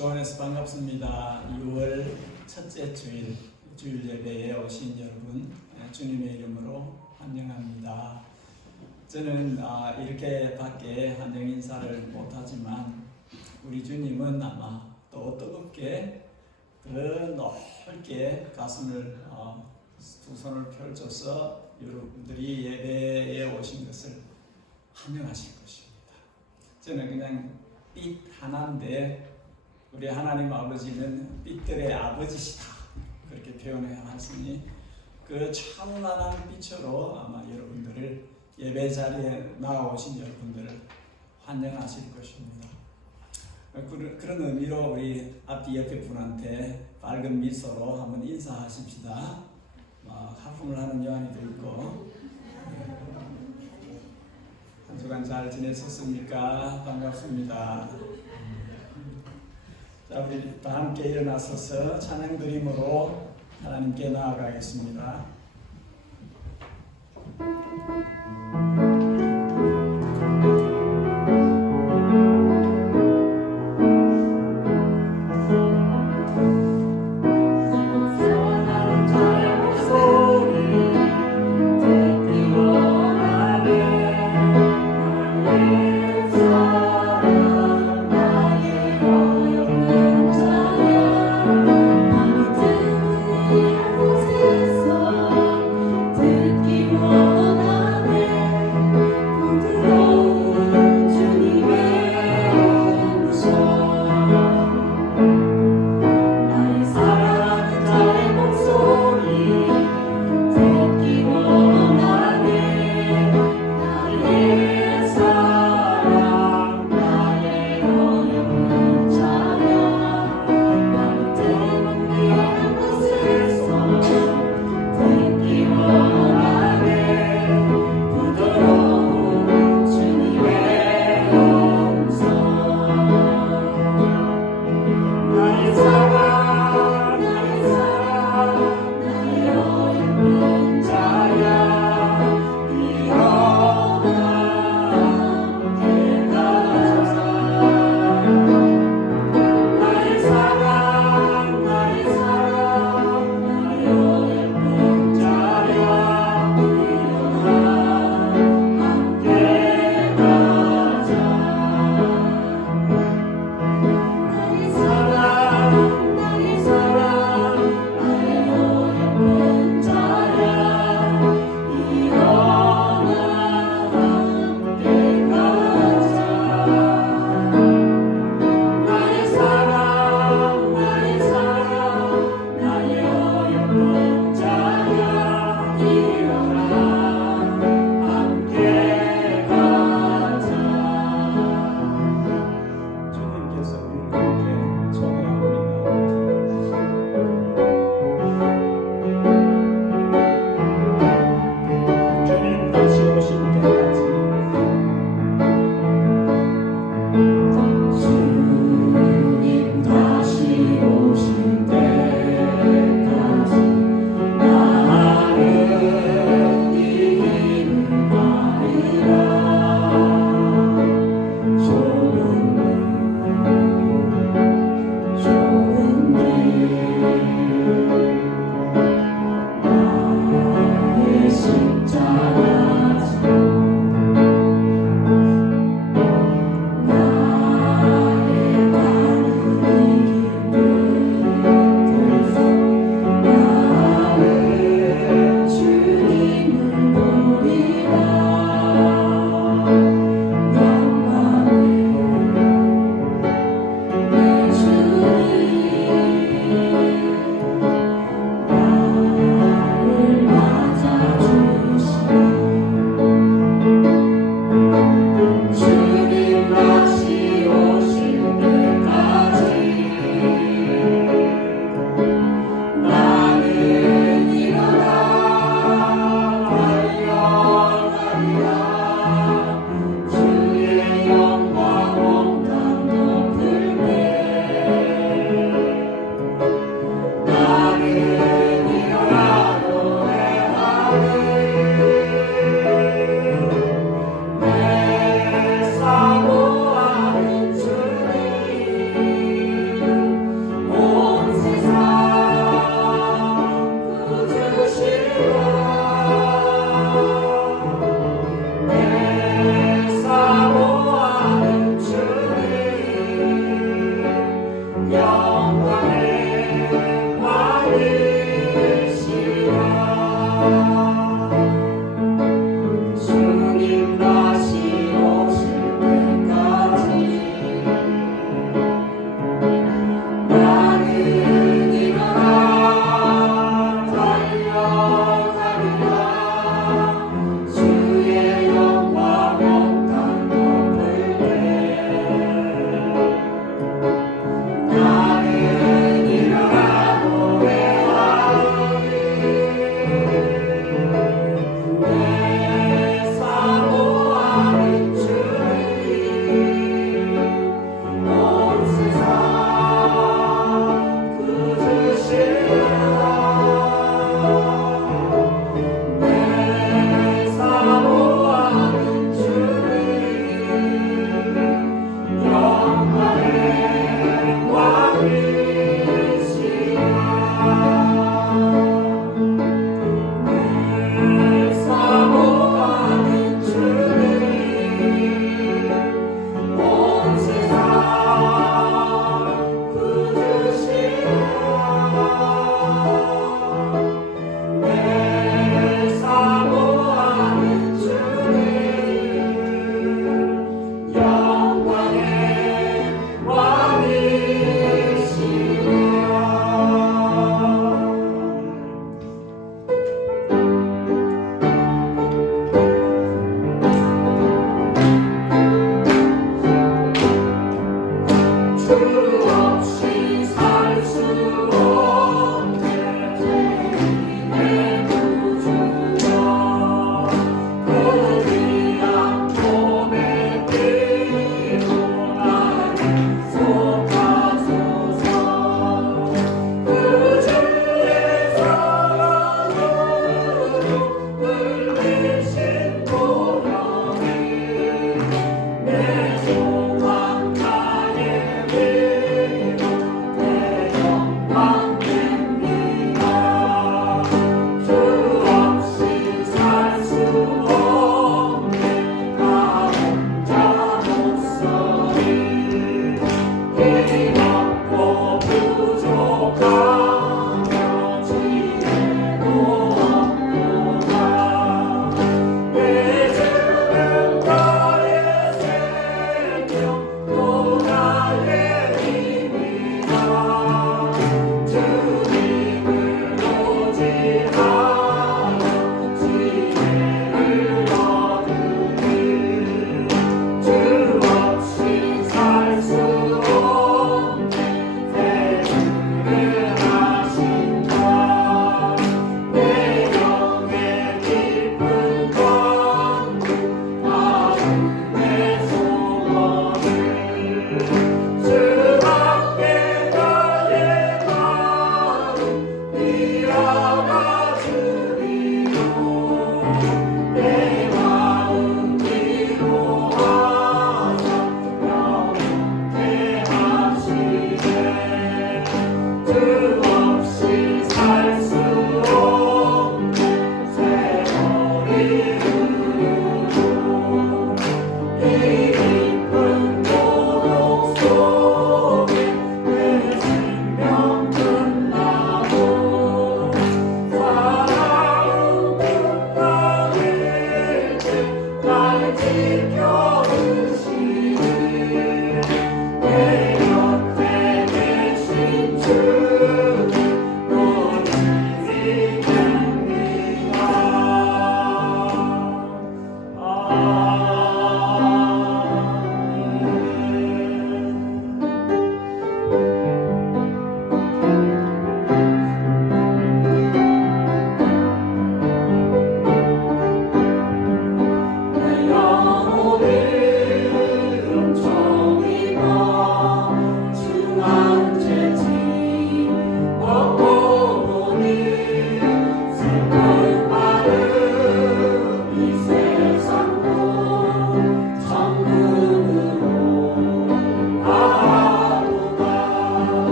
주 안에서 반갑습니다. 6월 첫째 주일 예배에 오신 여러분 주님의 이름으로 환영합니다. 저는 이렇게 밖에 환영 인사를 못하지만 우리 주님은 아마 또 뜨겁게 더 넓게 가슴을 두 손을 펼쳐서 여러분들이 예배에 오신 것을 환영하실 것입니다. 저는 그냥 빛 하나인데 우리 하나님 아버지는 빛들의 아버지시다 그렇게 표현하시니 그 찬란한 빛으로 아마 여러분들을 예배 자리에 나오신 여러분들을 환영하실 것입니다. 그런 의미로 우리 앞뒤 옆에 분한테 밝은 미소로 한번 인사하십시다. 하품을 하는 요한이도 있고. 한 주간 잘 지내셨습니까? 반갑습니다. 자, 우리 다 함께 일어나서서 찬양 드림으로 하나님께 나아가겠습니다. 듣기 원하네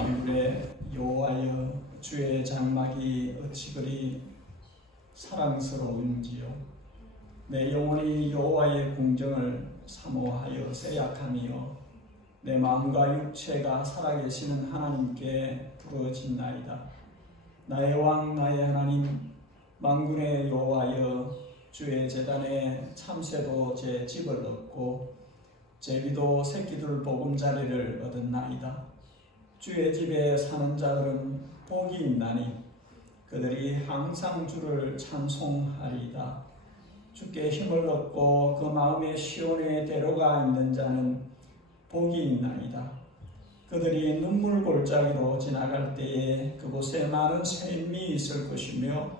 만군의 여호와여, 주의 장막이 어찌 그리 사랑스러운지요. 내 영혼이 여호와의 궁정을 사모하여 쇠약하며 내 마음과 육체가 살아계시는 하나님께 부르짖나이다. 나의 왕 나의 하나님, 만군의 여호와여, 주의 제단에 참새도 제 집을 얻고 제비도 새끼들 보금자리를 얻었나이다. 주의 집에 사는 자들은 복이 있나니 그들이 항상 주를 찬송하리이다. 주께 힘을 얻고 그 마음의 시온에 데려가 있는 자는 복이 있나이다. 그들이 눈물 골짜기로 지나갈 때에 그곳에 많은 샘이 있을 것이며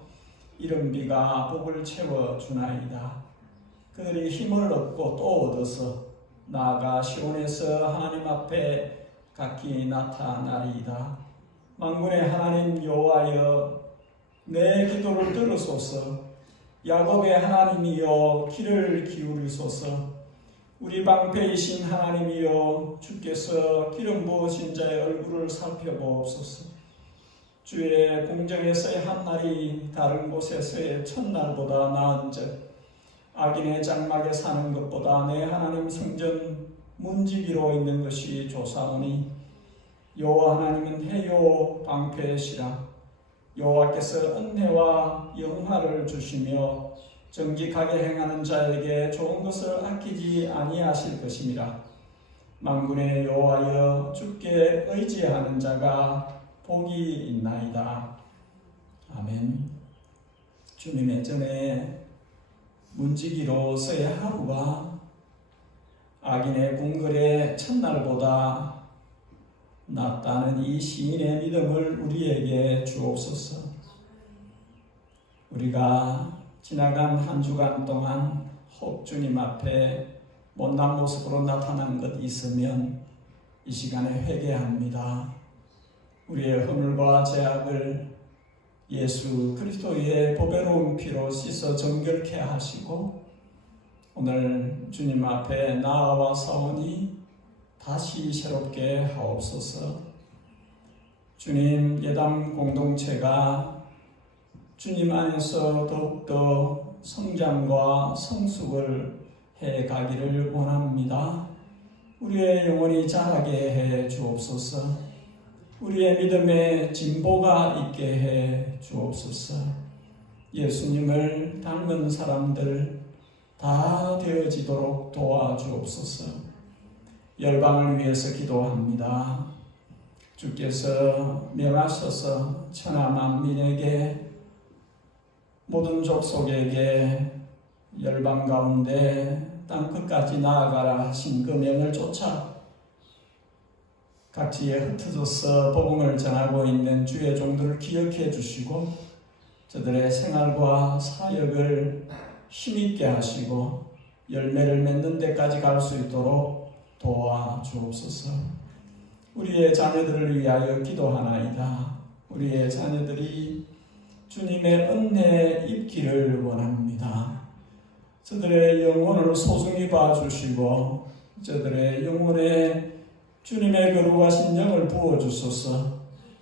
이른 비가 복을 채워주나이다. 그들이 힘을 얻고 또 얻어서 나아가 시온에서 하나님 앞에 각기 나타나리이다. 만군의 하나님 여호와여, 내 기도를 들으소서. 야곱의 하나님이여, 귀를 기울이소서. 우리 방패이신 하나님이여, 주께서 기름 부으신 자의 얼굴을 살펴보옵소서. 주의 궁정에서의 한 날이 다른 곳에서의 첫날보다 나은즉 악인의 장막에 사는 것보다 내 하나님 성전 문지기로 있는 것이 좋사오니 여호와 하나님은 해요 방패시라. 여호와께서 은혜와 영화를 주시며 정직하게 행하는 자에게 좋은 것을 아끼지 아니하실 것임이라. 만군의 여호와여, 주께 의지하는 자가 복이 있나이다. 아멘. 주님의 전에 문지기로서의 하루가 악인의 궁궐의 첫날보다 낫다는 이 시인의 믿음을 우리에게 주옵소서. 우리가 지나간 한 주간 동안 혹 주님 앞에 못난 모습으로 나타난 것 있으면 이 시간에 회개합니다. 우리의 허물과 죄악을 예수 그리스도의 보배로운 피로 씻어 정결케 하시고 오늘 주님 앞에 나아와 사오니 다시 새롭게 하옵소서. 주님, 예담 공동체가 주님 안에서 더욱더 성장과 성숙을 해 가기를 원합니다. 우리의 영혼이 자라게 해 주옵소서. 우리의 믿음에 진보가 있게 해 주옵소서. 예수님을 닮은 사람들 다 되어지도록 도와주옵소서. 열방을 위해서 기도합니다. 주께서 명하셔서 천하 만민에게 모든 족속에게 열방 가운데 땅 끝까지 나아가라 하신 그 명을 쫓아 각지에 흩어져서 복음을 전하고 있는 주의 종들을 기억해 주시고 저들의 생활과 사역을 힘있게 하시고 열매를 맺는 데까지 갈 수 있도록 도와주옵소서. 우리의 자녀들을 위하여 기도하나이다. 우리의 자녀들이 주님의 은혜에 입기를 원합니다. 저들의 영혼을 소중히 봐주시고 저들의 영혼에 주님의 거룩하신 영을 부어주소서.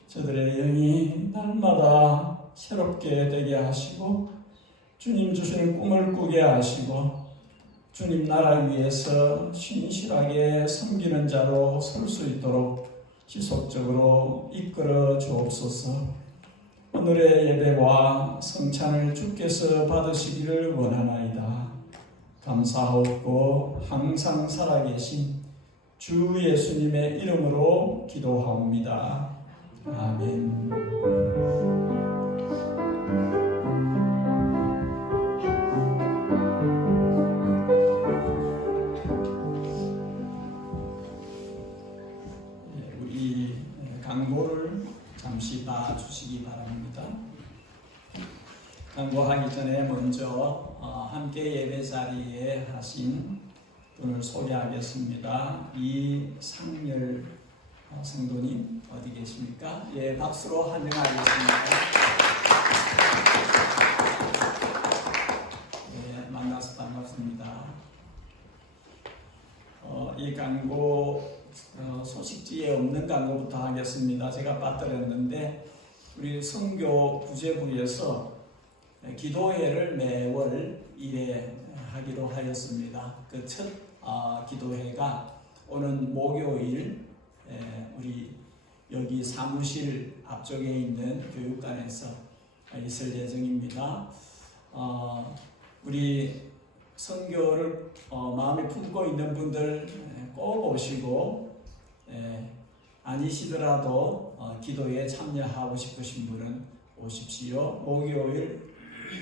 저들의 영이 날마다 새롭게 되게 하시고 주님 주시는 꿈을 꾸게 하시고 주님 나라 위해서 신실하게 섬기는 자로 설 수 있도록 지속적으로 이끌어 주옵소서. 오늘의 예배와 성찬을 주께서 받으시기를 원하나이다. 감사하옵고 항상 살아계신 주 예수님의 이름으로 기도하옵니다. 아멘. 우리 광고를 잠시 봐주시기 바랍니다. 광고하기 전에 먼저 함께 예배 자리에 하신 분을 소개하겠습니다. 이상열 성도님 어디 계십니까? 예, 박수로 환영하겠습니다. 예, 만나서 반갑습니다. 이 광고 소식지에 없는 광고부터 하겠습니다. 제가 빠뜨렸는데 우리 선교 구제부에서 기도회를 매월 1회 하기로 하였습니다. 그 첫 기도회가 오는 목요일 우리 여기 사무실 앞쪽에 있는 교육관에서 있을 예정입니다. 우리 선교를 마음에 품고 있는 분들 꼭 오시고, 아니시더라도 기도에 참여하고 싶으신 분은 오십시오. 목요일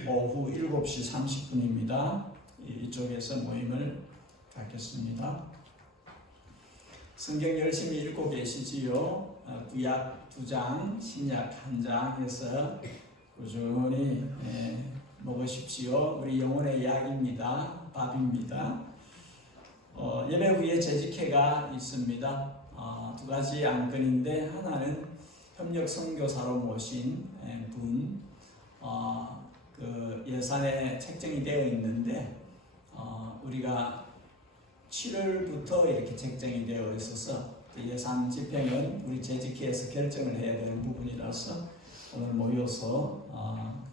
오후 7시 30분입니다. 이쪽에서 모임을 갖겠습니다. 성경 열심히 읽고 계시지요? 구약 2장, 신약 1장 해서 꾸준히 먹으십시오. 우리 영혼의 약입니다. 밥입니다. 예배 후에 재직회가 있습니다. 2가지 안건인데, 하나는 협력 선교사로 모신 분, 그 예산에 책정이 되어 있는데, 우리가 7월부터 이렇게 책정이 되어 있어서 그 예산 집행은 우리 재직회에서 결정을 해야 되는 부분이라서 오늘 모여서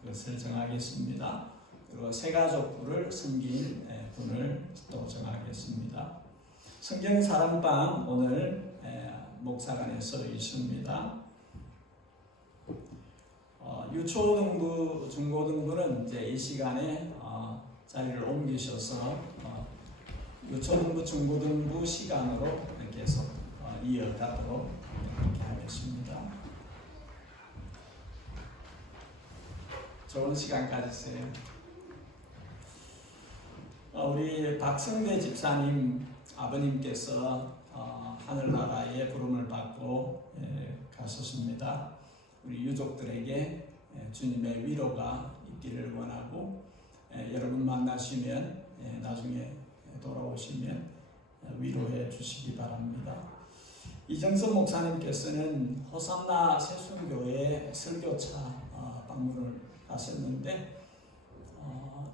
그것을 정하겠습니다. 그리고 새가족부를 섬길 분을 또 정하겠습니다. 성경 사랑방 오늘 목사관에서 있습니다. 유초등부, 중고등부는 이제 이 시간에 자리를 옮기셔서 유초등부, 중고등부 시간으로 계속 이어가도록 그렇게 하겠습니다. 좋은 시간 가지세요. 우리 박성대 집사님 아버님께서 하늘나라의 부름을 받고 가셨습니다. 우리 유족들에게 주님의 위로가 있기를 원하고, 여러분 만나시면 나중에 돌아오시면 위로해 주시기 바랍니다. 이정선 목사님께서는 호산나 새순교회 설교차 방문을 하셨는데,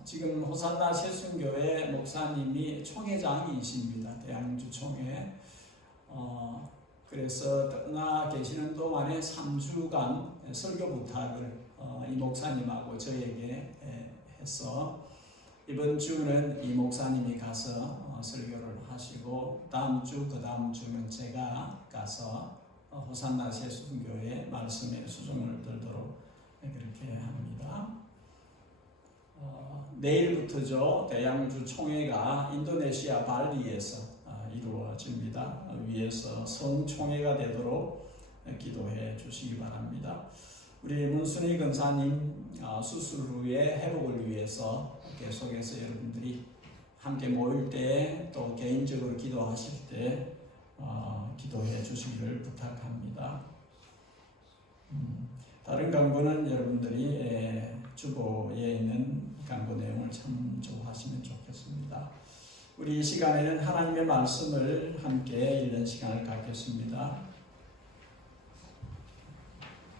지금 호산나 새순교회 목사님이 총회장이십니다. 대양주 총회. 그래서 떠나 계시는 동안에 3주간 설교 부탁을 이 목사님하고 저에게 해서, 이번 주는 이 목사님이 가서 설교를 하시고, 다음 주, 그 다음 주는 제가 가서 호산나 새순교회 말씀에 수종을 들도록 그렇게 합니다. 내일부터죠. 대양주 총회가 인도네시아 발리에서 이루어집니다. 위에서 성총회가 되도록 기도해 주시기 바랍니다. 우리 문순희 권사님 수술 후에 회복을 위해서 계속해서 여러분들이 함께 모일 때, 또 개인적으로 기도하실 때 기도해 주시기를 부탁합니다. 다른 강구는 여러분들이 주보에 있는 강구 내용을 참조하시면 좋겠습니다. 우리 이 시간에는 하나님의 말씀을 함께 읽는 시간을 갖겠습니다.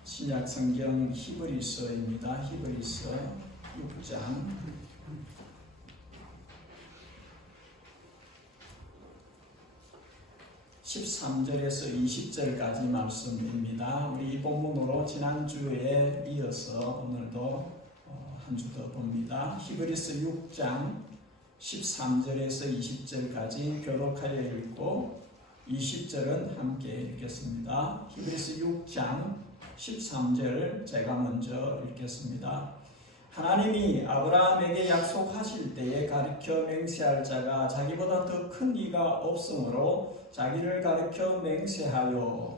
신약 성경 히브리서입니다. 히브리서 6장 13절에서 20절까지 말씀입니다. 우리 이 본문으로 지난주에 이어서 오늘도 한 주 더 봅니다. 히브리서 6장 13절에서 20절까지 교독하여 읽고 20절은 함께 읽겠습니다. 히브리서 6장 13절 제가 먼저 읽겠습니다. 하나님이 아브라함에게 약속하실 때에 가르쳐 맹세할 자가 자기보다 더 큰 이가 없으므로 자기를 가르쳐 맹세하여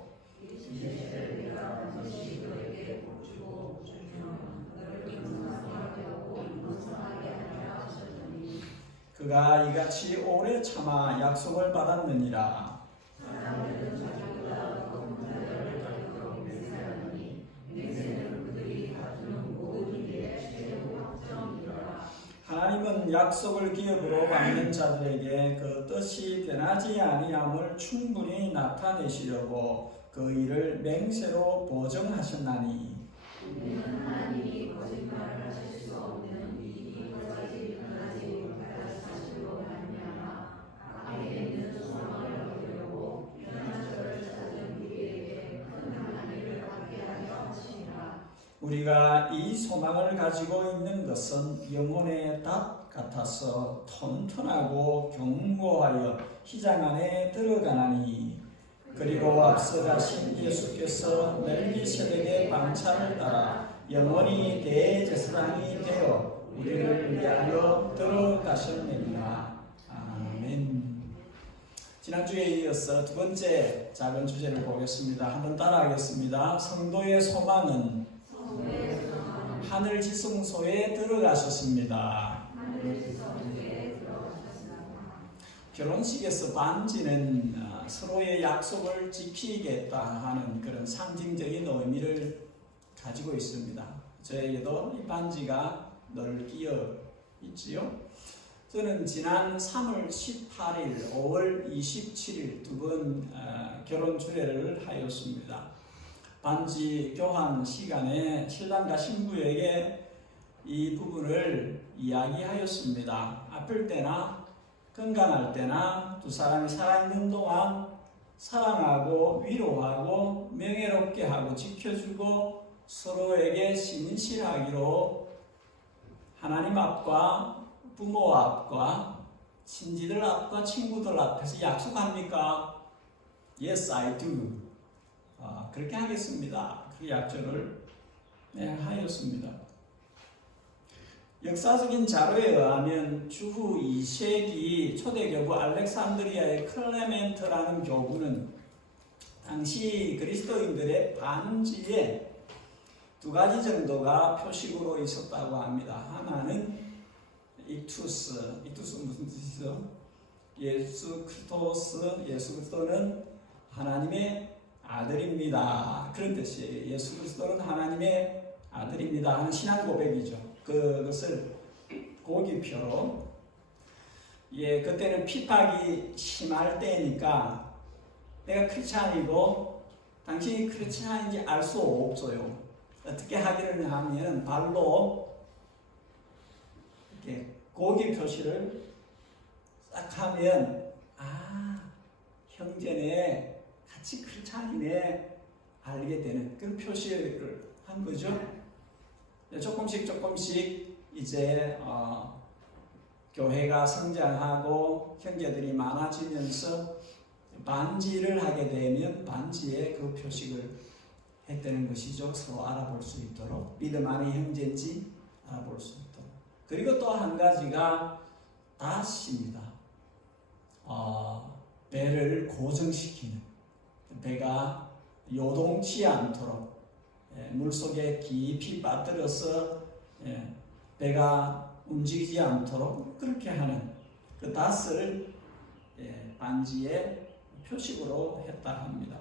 그가 이같이 오래 참아 약속을 받았느니라. 하나님은 약속을 기업으로 받는 자들에게 그 뜻이 변하지 아니함을 충분히 나타내시려고 그 일을 맹세로 보증하셨나니, 하나님이 거짓말을 하실 수 없는 이 것까지 변하지 못할 사실로 말미암아 악에 있는 소망을 얻으려고 변한 저를 찾은 우리에게 우리가 이 소망을 가지고 있는 것은 영혼의 닷 같아서 튼튼하고 견고하여 휘장 안에 들어가나니 그리고 앞서 가신 예수께서 멜기세덱의 방차를 따라 영원히 대제사장이 되어 우리를 위하여 들어가셨느니라. 아멘. 지난주에 이어서 두 번째 작은 주제를 보겠습니다. 한번 따라하겠습니다. 성도의 소망은 하늘 지성소에 들어가셨습니다. 결혼식에서 반지는 서로의 약속을 지키겠다 하는 그런 상징적인 의미를 가지고 있습니다. 저에게도 이 반지가 늘 끼어 있지요. 저는 지난 3월 18일, 5월 27일 두 번 결혼 주례를 하였습니다. 반지 교환 시간에 신랑과 신부에게 이 부분을 이야기하였습니다. 아플 때나 건강할 때나 두 사람이 살아있는 동안 사랑하고 위로하고 명예롭게 하고 지켜주고 서로에게 신실하기로 하나님 앞과 부모 앞과 친지들 앞과 친구들 앞에서 약속합니까? Yes, I do. 그렇게 하겠습니다. 그 약속을 하였습니다. 역사적인 자료에 의하면 주후 2세기 초대교부 알렉산드리아의 클레멘트라는 교부는 당시 그리스도인들의 반지에 두 가지 정도가 표식으로 있었다고 합니다. 하나는 이투스 무슨 뜻이죠? 예수 그리스도는 하나님의 아들입니다. 그런 뜻이에요. 예수 그리스도는 하나님의 아들입니다 하는 신앙 고백이죠. 그것을 고기표로 그때는 핍박이 심할 때니까 내가 크리스찬이고 당신이 크리스찬인지 알 수 없어요. 어떻게 하기를 하면 발로 이렇게 고기 표시를 딱 하면 형제네 같이 크리스찬이네 알게 되는 그런 표시를 한 거죠. 조금씩 이제 교회가 성장하고 형제들이 많아지면서 반지를 하게 되면 반지에 그 표식을 했다는 것이죠. 서로 알아볼 수 있도록 믿음 안의 형제인지 알아볼 수 있도록. 그리고 또 한 가지가 닷입니다. 배를 고정시키는, 배가 요동치 않도록 물속에 깊이 빠뜨려서 배가 움직이지 않도록 그렇게 하는 그 닷을 반지에 표식으로 했다 합니다.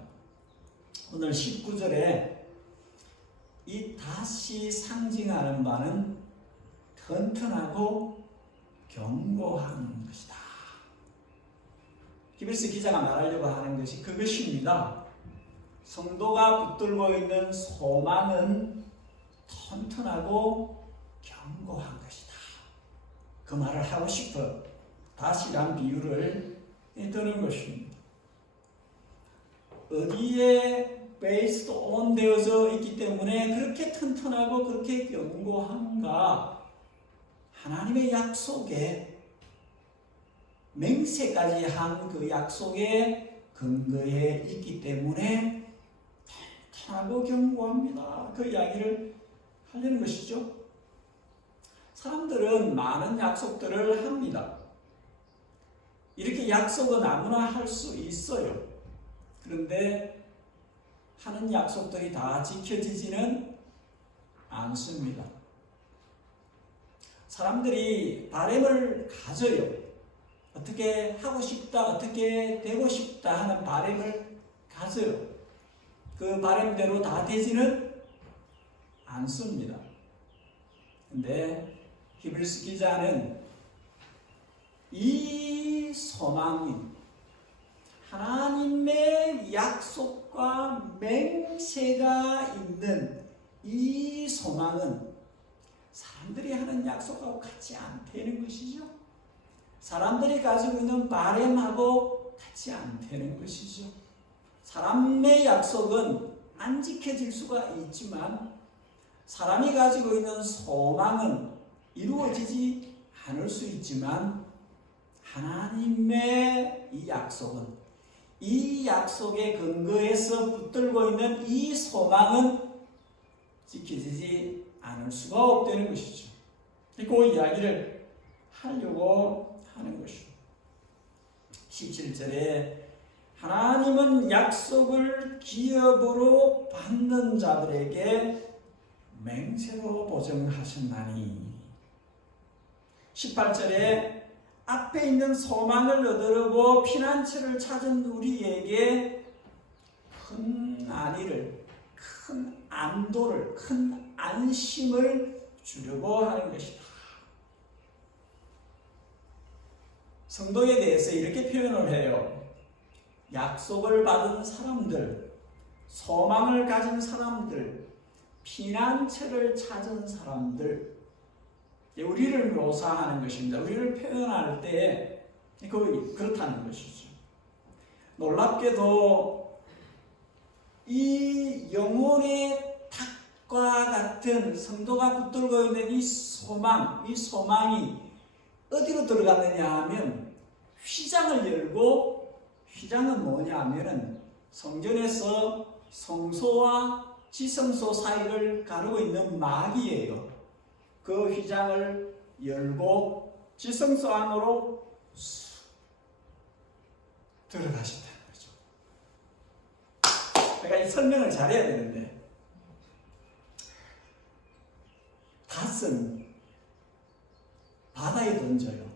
오늘 19절에 이 닷이 상징하는 바는 튼튼하고 견고한 것이다. 히브리서 기자가 말하려고 하는 것이 그것입니다. 성도가 붙들고 있는 소망은 튼튼하고 견고한 것이다. 그 말을 하고 싶어 닷이란 비유를 드는 것입니다. 어디에 베이스드 온 되어져 있기 때문에 그렇게 튼튼하고 그렇게 견고한가? 하나님의 약속에 맹세까지 한 그 약속에 근거해 있기 때문에 튼튼하고 견고합니다. 그 이야기를 하려는 것이죠. 사람들은 많은 약속들을 합니다. 이렇게 약속은 아무나 할 수 있어요. 그런데 하는 약속들이 다 지켜지지는 않습니다. 사람들이 바람을 가져요. 어떻게 하고 싶다, 어떻게 되고 싶다 하는 바람을 가져요. 그 바람대로 다 되지는 않습니다. 근데 히브리서 기자는 이 소망이 하나님의 약속과 맹세가 있는 이 소망은 사람들이 하는 약속하고 같지 않다는 것이죠. 사람들이 가지고 있는 바람하고 같지 않다는 것이죠. 사람의 약속은 안 지켜질 수가 있지만 사람이 가지고 있는 소망은 이루어지지 않을 수 있지만 하나님의 이 약속은, 이 약속의 근거에서 붙들고 있는 이 소망은 지켜지지 않을 수가 없다는 것이죠. 그 이야기를 하려고 하는 것이죠. 17절에 하나님은 약속을 기업으로 받는 자들에게 맹세로 보증하셨나니. 18절에 앞에 있는 소망을 얻으려고 피난처를 찾은 우리에게 큰 안위를, 큰 안도를, 큰 안심을 주려고 하는 것이다. 성도에 대해서 이렇게 표현을 해요. 약속을 받은 사람들, 소망을 가진 사람들, 피난처를 찾은 사람들, 우리를 묘사하는 것입니다. 우리를 표현할 때 그렇다는 것이죠. 놀랍게도 이 영혼의 탁과 같은 성도가 붙들고 있는 이 소망이 어디로 들어갔느냐 하면 휘장을 열고, 휘장은 뭐냐 하면은 성전에서 성소와 지성소 사이를 가르고 있는 막이에요. 그 휘장을 열고 지성소 안으로 들어가신다는 거죠. 내가 이 설명을 잘해야 되는데, 닷은 바다에 던져요.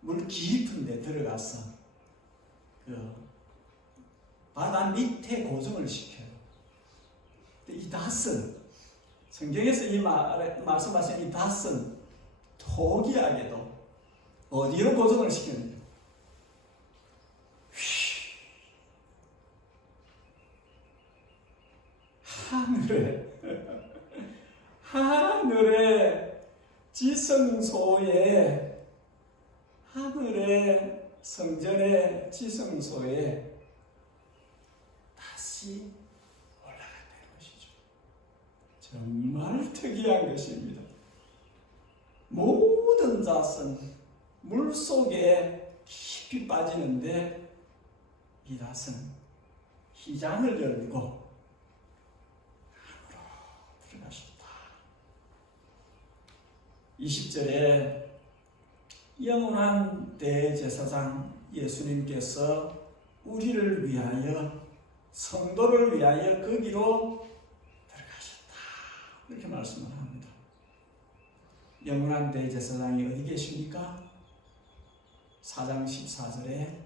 물 깊은 데 들어가서 그 바다 밑에 고정을 시켜요. 이 닷은, 성경에서 이 말씀하신 이 닷은 토기하게도 어디로 고정을 시키는가? 하늘의 지성소에, 하늘의 성전의 지성소에 다시 올라간다는 것이죠. 정말 특이한 것입니다. 모든 닷은 물속에 깊이 빠지는데 이 닷은 휘장을 열고 안으로 들어가셨다. 20절에 영원한 대제사장 예수님께서 우리를 위하여, 성도를 위하여 거기로 들어가셨다. 이렇게 말씀을 합니다. 영원한 대제사장이 어디 계십니까? 4장 14절에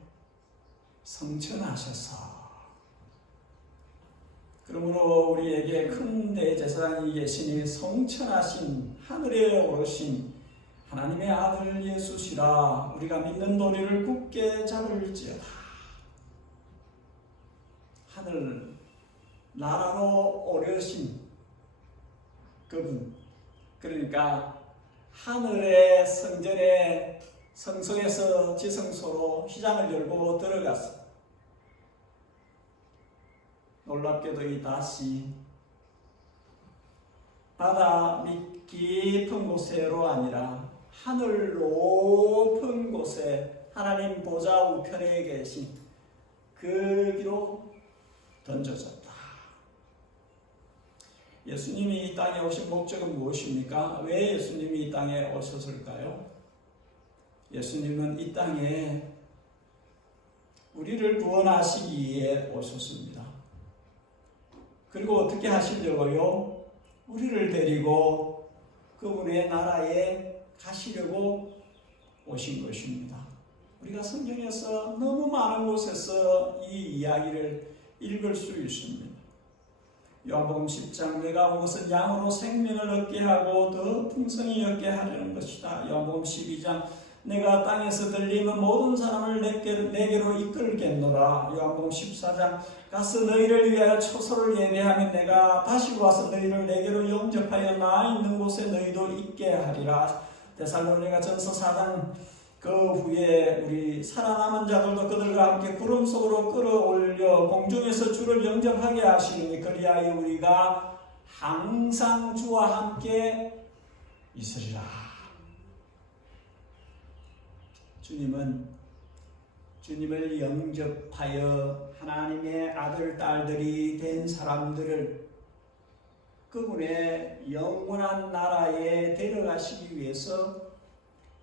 성천하셔서, 그러므로 우리에게 큰 대제사장이 계시니 성천하신 하늘에 오르신 하나님의 아들 예수시라. 우리가 믿는 도리를 굳게 잡을지어다. 하늘 나라로 오르신 그분, 그러니까 하늘의 성전에, 성소에서 지성소로 휘장을 열고 들어갔어. 놀랍게도 이 닷이 바다 밑 깊은 곳으로 아니라 하늘 높은 곳에 하나님 보좌 우편에 계신 그 길로 던져졌다. 예수님이 이 땅에 오신 목적은 무엇입니까? 왜 예수님이 이 땅에 오셨을까요? 예수님은 이 땅에 우리를 구원하시기 위해 오셨습니다. 그리고 어떻게 하시려고요? 우리를 데리고 그분의 나라에 가시려고 오신 것입니다. 우리가 성경에서 너무 많은 곳에서 이 이야기를 읽을 수 있습니다. 요한복음 10장 내가 온 것은 양으로 생명을 얻게 하고 더 풍성히 얻게 하려는 것이다. 요한복음 12장 내가 땅에서 들리는 모든 사람을 내게로 이끌겠노라. 요한복음 14장 가서 너희를 위하여 초소를 예배하면 내가 다시 와서 너희를 내게로 영접하여 나 있는 곳에 너희도 있게 하리라. 데살로니가 전서 4장 그 후에 우리 살아남은 자들도 그들과 함께 구름 속으로 끌어올려 공중에서 주를 영접하게 하시니 그리하여 우리가 항상 주와 함께 있으리라. 주님은 주님을 영접하여 하나님의 아들, 딸들이 된 사람들을 그분의 영원한 나라에 데려가시기 위해서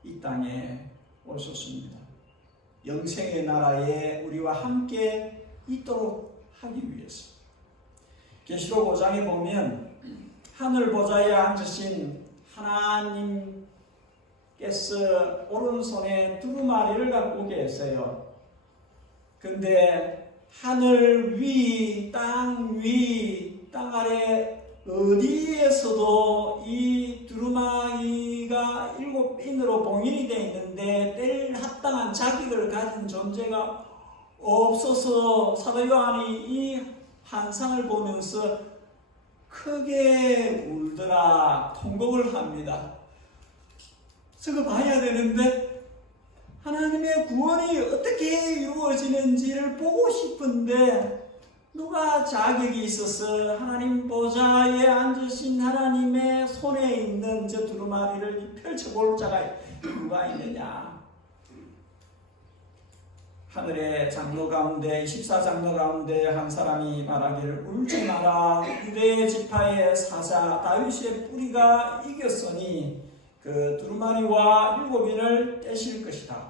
이 땅에 오셨습니다. 영생의 나라에 우리와 함께 있도록 하기 위해서. 계시록 5장에 보면 하늘 보좌에 앉으신 하나님께서 오른손에 두루마리를 갖고 계세요. 근데 하늘 위, 땅 아래 어디에서도 이 두루마리가 7핀으로 봉인이 되어 있는데 뗄 합당한 자격을 가진 존재가 없어서 사도 요한이 이 환상을 보면서 크게 울더라, 통곡을 합니다. 저거 봐야 되는데 하나님의 구원이 어떻게 이루어지는지를 보고 싶은데 누가 자격이 있어서 하나님 보좌에 앉으신 하나님의 손에 있는 저 두루마리를 펼쳐볼 자가 누가 있느냐? 하늘의 장로 가운데 24장로 가운데 한 사람이 말하기를 울지 마라. 유대 지파의 사자 다윗의 뿌리가 이겼으니 그 두루마리와 7인을 떼실 것이다.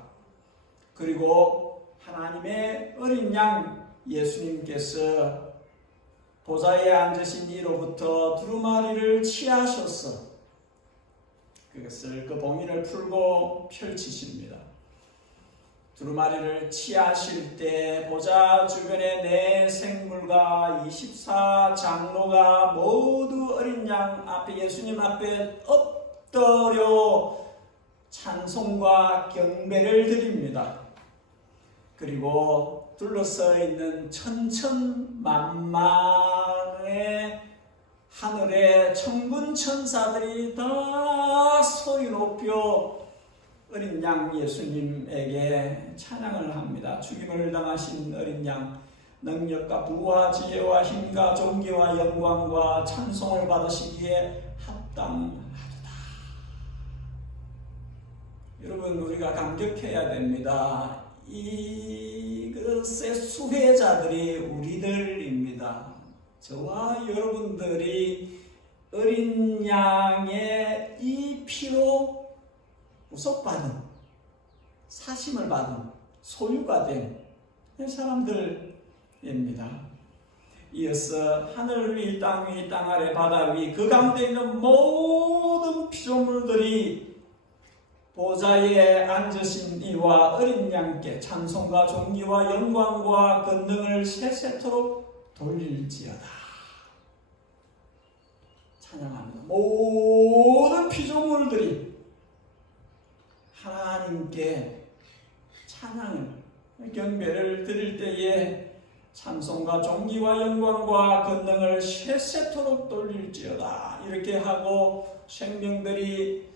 그리고 하나님의 어린 양 예수님께서 보좌에 앉으신 이로부터 두루마리를 취하셔서 그것을 그 봉인을 풀고 펼치십니다. 두루마리를 취하실 때 보좌 주변의 네 생물과 24장로가 모두 어린 양 앞에 예수님 앞에 엎드려 찬송과 경배를 드립니다. 그리고 둘러서 있는 천천만만의 하늘의 천군 천사들이 다 소리 높여 어린 양 예수님에게 찬양을 합니다. 죽임을 당하신 어린 양, 능력과 부와 지혜와 힘과 존귀와 영광과 찬송을 받으시기에 합당하도다. 여러분, 우리가 감격해야 됩니다. 이것의 수혜자들이 우리들입니다. 저와 여러분들이 어린 양의 이 피로 구속받은, 사심을 받은, 소유가 된 사람들입니다. 이어서 하늘 위, 땅 위, 땅 아래, 바다 위, 그 가운데 있는 모든 피조물들이 보좌에 앉으신 이와 어린 양께 찬송과 존귀와 영광과 권능을 세세토록 돌릴지어다. 찬양합니다. 모든 피조물들이 하나님께 찬양을, 경배를 드릴 때에 찬송과 존귀와 영광과 권능을 세세토록 돌릴지어다. 이렇게 하고 생명들이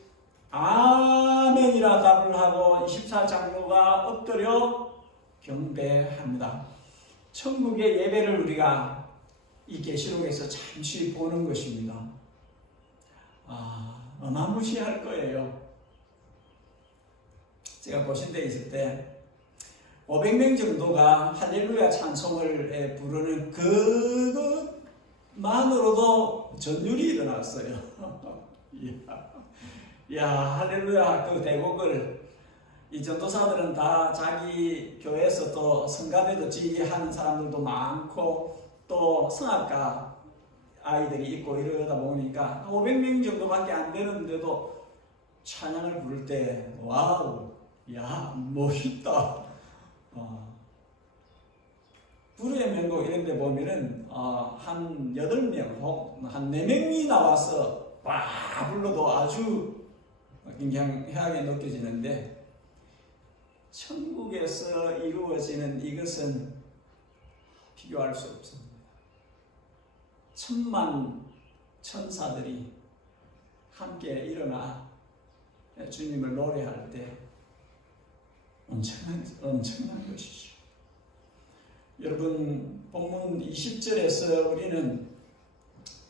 아멘이라 답을 하고 24장로가 엎드려 경배합니다. 천국의 예배를 우리가 이 계시록에서 잠시 보는 것입니다. 어마무시할 거예요. 제가 보신 데 있을 때 500명 정도가 할렐루야 찬송을 부르는 그것만으로도 전율이 일어났어요. 야, 할렐루야 그 대곡을 이 전도사들은 다 자기 교회에서 또 성가대도 지휘하는 사람들도 많고 또 성악가 아이들이 있고 이러다 보니까 500명 정도밖에 안 되는데도 찬양을 부를 때 와우, 야, 멋있다. 불후의 명곡 이런 데 보면은 한 8명, 한 4명이 나와서 와 불러도 아주 굉장하게 느껴지는데 천국에서 이루어지는 이것은 비교할 수 없습니다. 천만 천사들이 함께 일어나 주님을 노래할 때 엄청난 것이죠. 여러분, 본문 20절에서 우리는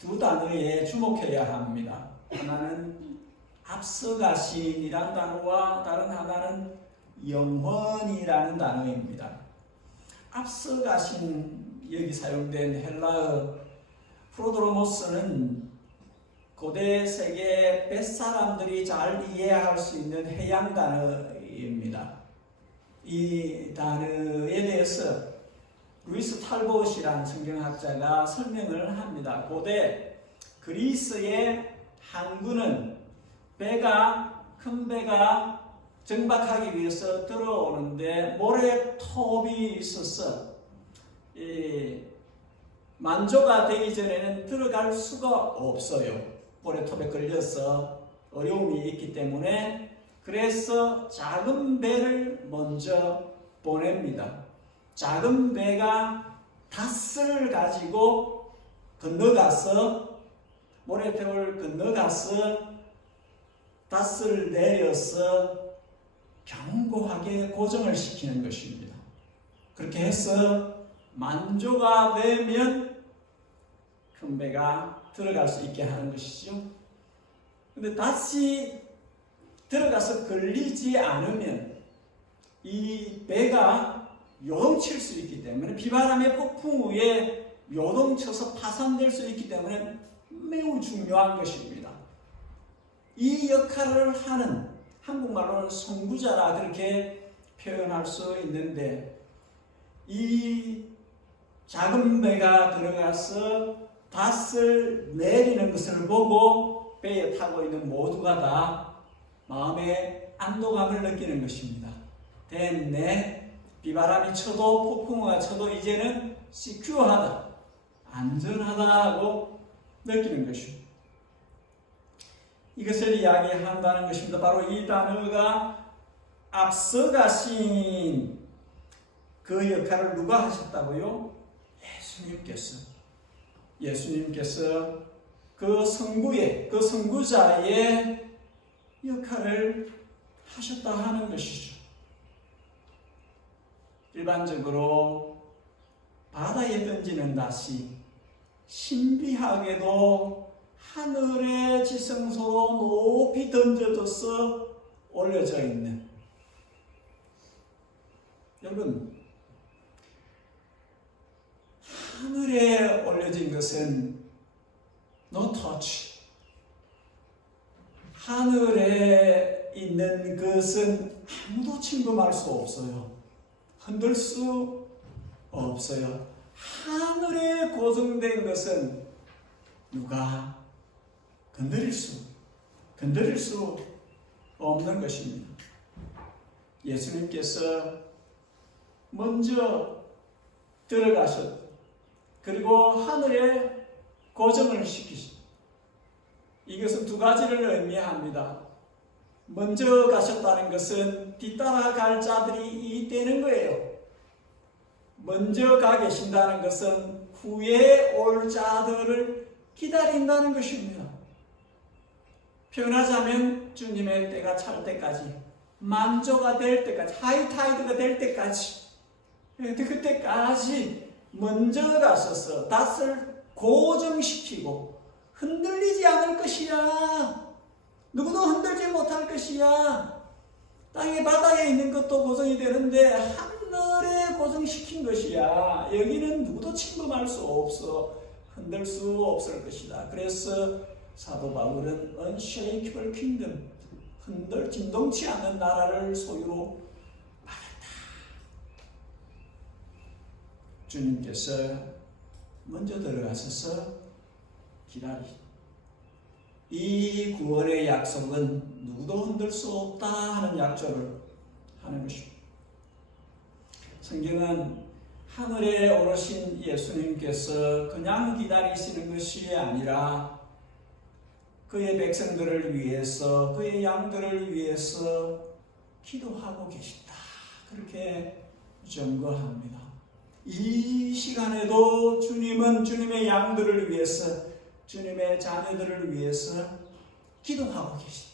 두 단어에 주목해야 합니다. 하나는 앞서가신이란 단어와 다른 하나는 영원이라는 단어입니다. 앞서가신 여기 사용된 헬라어 프로드로모스는 고대 세계 뱃사람들이 잘 이해할 수 있는 해양 단어입니다. 이 단어에 대해서 루이스 탈봇이라는 성경학자가 설명을 합니다. 고대 그리스의 항구는 큰 배가 정박하기 위해서 들어오는데 모래톱이 있어서 만조가 되기 전에는 들어갈 수가 없어요. 모래톱에 걸려서 어려움이 있기 때문에 그래서 작은 배를 먼저 보냅니다. 작은 배가 닷을 가지고 건너가서 모래톱을 건너가서 닷을 내려서 견고하게 고정을 시키는 것입니다. 그렇게 해서 만조가 되면 큰 배가 들어갈 수 있게 하는 것이죠. 근데 닷이 들어가서 걸리지 않으면 이 배가 요동칠 수 있기 때문에 비바람의 폭풍 후에 요동쳐서 파산될 수 있기 때문에 매우 중요한 것입니다. 이 역할을 하는 한국말로는 선구자라 그렇게 표현할 수 있는데 이 작은 배가 들어가서 닷을 내리는 것을 보고 배에 타고 있는 모두가 다 마음의 안도감을 느끼는 것입니다. 됐네. 비바람이 쳐도 폭풍우가 쳐도 이제는 시큐어하다, 안전하다고 느끼는 것입니다. 이것을 이야기한다는 것입니다. 바로 이 단어가 앞서가신 그 역할을 누가 하셨다고요? 예수님께서 그 선구자의 역할을 하셨다 하는 것이죠. 일반적으로 바다에 던지는 낫이 신비하게도 하늘의 지성소로 높이 던져져서 올려져 있는, 여러분, 하늘에 올려진 것은 no touch. 하늘에 있는 것은 아무도 침범할 수 없어요. 흔들 수 없어요. 하늘에 고정된 것은 누가 건드릴 수 없는 것입니다. 예수님께서 먼저 들어가셨고 그리고 하늘에 고정을 시키십니다. 이것은 두 가지를 의미합니다. 먼저 가셨다는 것은 뒤따라갈 자들이 있다는 거예요. 먼저 가 계신다는 것은 후에 올 자들을 기다린다는 것입니다. 표현하자면 주님의 때가 찰 때까지, 만조가 될 때까지, 하이타이드가 될 때까지, 그때까지 먼저 가셔서 닷을 고정시키고 흔들리지 않을 것이야. 누구도 흔들지 못할 것이야. 땅의 바다에 있는 것도 고정이 되는데 하늘에 고정시킨 것이야. 여기는 누구도 침범할 수 없어. 흔들 수 없을 것이다. 그래서 사도 바울은 unshakable kingdom, 진동치 않는 나라를 소유로 받았다. 주님께서 먼저 들어가셔서 기다리십니다. 이 구원의 약속은 누구도 흔들 수 없다 하는 약속을 하는 것입니다. 성경은 하늘에 오르신 예수님께서 그냥 기다리시는 것이 아니라 그의 백성들을 위해서, 그의 양들을 위해서 기도하고 계신다. 그렇게 증거합니다. 이 시간에도 주님은 주님의 양들을 위해서, 주님의 자녀들을 위해서 기도하고 계십니다.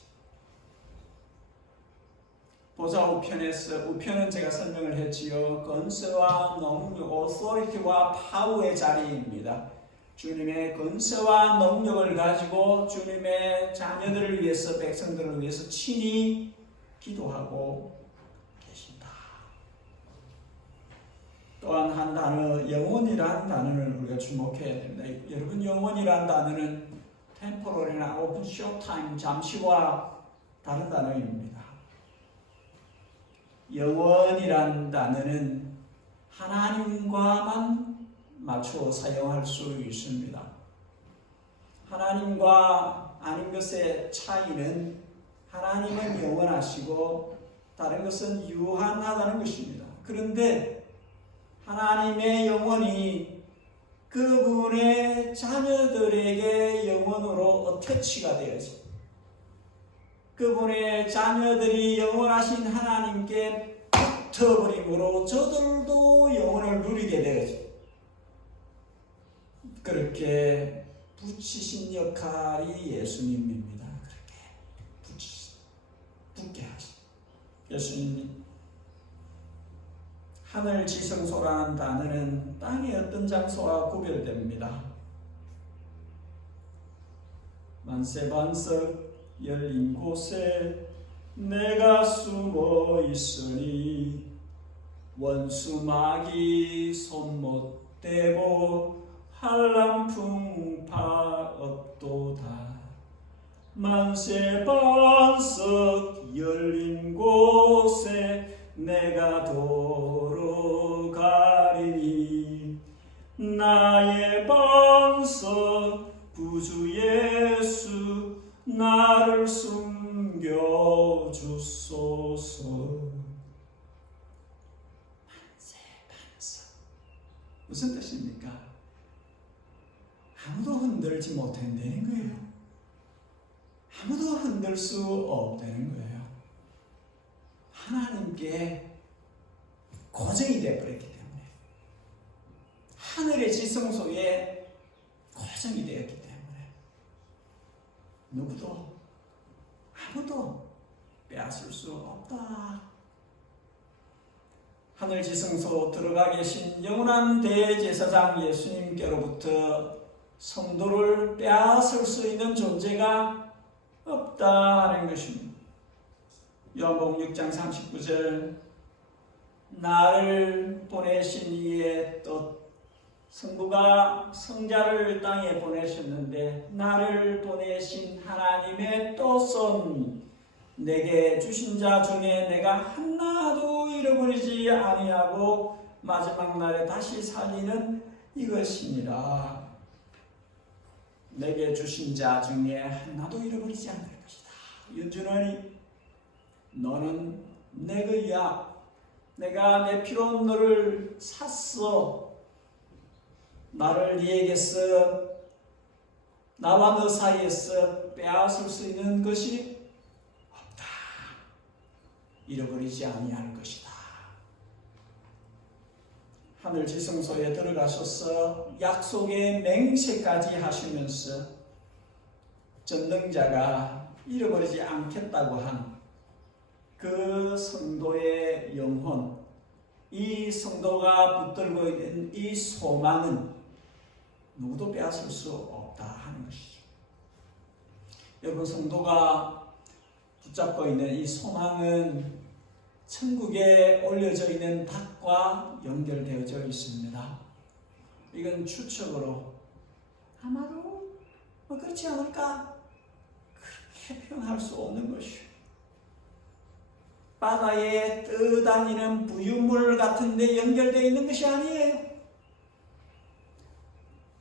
보좌 우편은 제가 설명을 했지요. 권세와 능력, 오토리티와 파워의 자리입니다. 주님의 권세와 능력을 가지고 주님의 자녀들을 위해서, 백성들을 위해서 친히 기도하고 계신다. 또한 한 단어, 영원이라는 단어를 우리가 주목해야 됩니다. 여러분, 영원이라는 단어는 temporal이나 open short time, 잠시와 다른 단어입니다. 영원이라는 단어는 하나님과만 맞추어 사용할 수 있습니다. 하나님과 아닌 것의 차이는 하나님은 영원하시고 다른 것은 유한하다는 것입니다. 그런데 하나님의 영혼이 그분의 자녀들에게 영원으로 어태치가 되어지, 그분의 자녀들이 영원하신 하나님께 붙어버림으로 저들도 영혼을 누리게 되어지, 그렇게 붙이신 역할이 예수님입니다. 그렇게 붙게 하신 예수님이. 하늘 지성소라는 단어는 땅의 어떤 장소와 구별됩니다. 만세반석 열린 곳에 내가 숨어 있으니 원수 마귀 손 못 대고 한람풍파 없도다. 만세반석 열린 곳에 내가 돌아가리니 나의 반석 구주 예수 나를 숨겨주소서. 만세반석 무슨 뜻입니까? 아무도 흔들지 못한다는 거예요. 아무도 흔들 수 없다는 거예요. 하나님께 고정이 되어버렸기 때문에, 하늘의 지성소에 고정이 되었기 때문에 누구도 아무도 빼앗을 수 없다. 하늘 지성소 들어가 계신 영원한 대제사장 예수님께로부터 성도를 빼앗을 수 있는 존재가 없다 하는 것입니다. 요한복음 6장 39절, 나를 보내신 이의 뜻, 성부가 성자를 땅에 보내셨는데 나를 보내신 하나님의 뜻은 내게 주신 자 중에 내가 하나도 잃어버리지 아니하고 마지막 날에 다시 살리는 이것이니라. 내게 주신 자 중에 하나도 잃어버리지 않을 것이다. 윤준원이, 너는 내 거야. 내가 내 피로 너를 샀어. 나를 네에게서, 나와 너 사이에서 빼앗을 수 있는 것이 없다. 잃어버리지 아니할 것이다. 하늘 지성소에 들어가셔서 약속의 맹세까지 하시면서 전능자가 잃어버리지 않겠다고 한 그 성도의 영혼, 이 성도가 붙들고 있는 이 소망은 누구도 빼앗을 수 없다 하는 것이죠. 여러분, 성도가 붙잡고 있는 이 소망은 천국에 올려져 있는 닭과 연결되어져 있습니다. 이건 추측으로 아마도 그렇지 않을까? 그렇게 표현할 수 없는 것이요. 바다에 떠다니는 부유물 같은 데 연결되어 있는 것이 아니에요.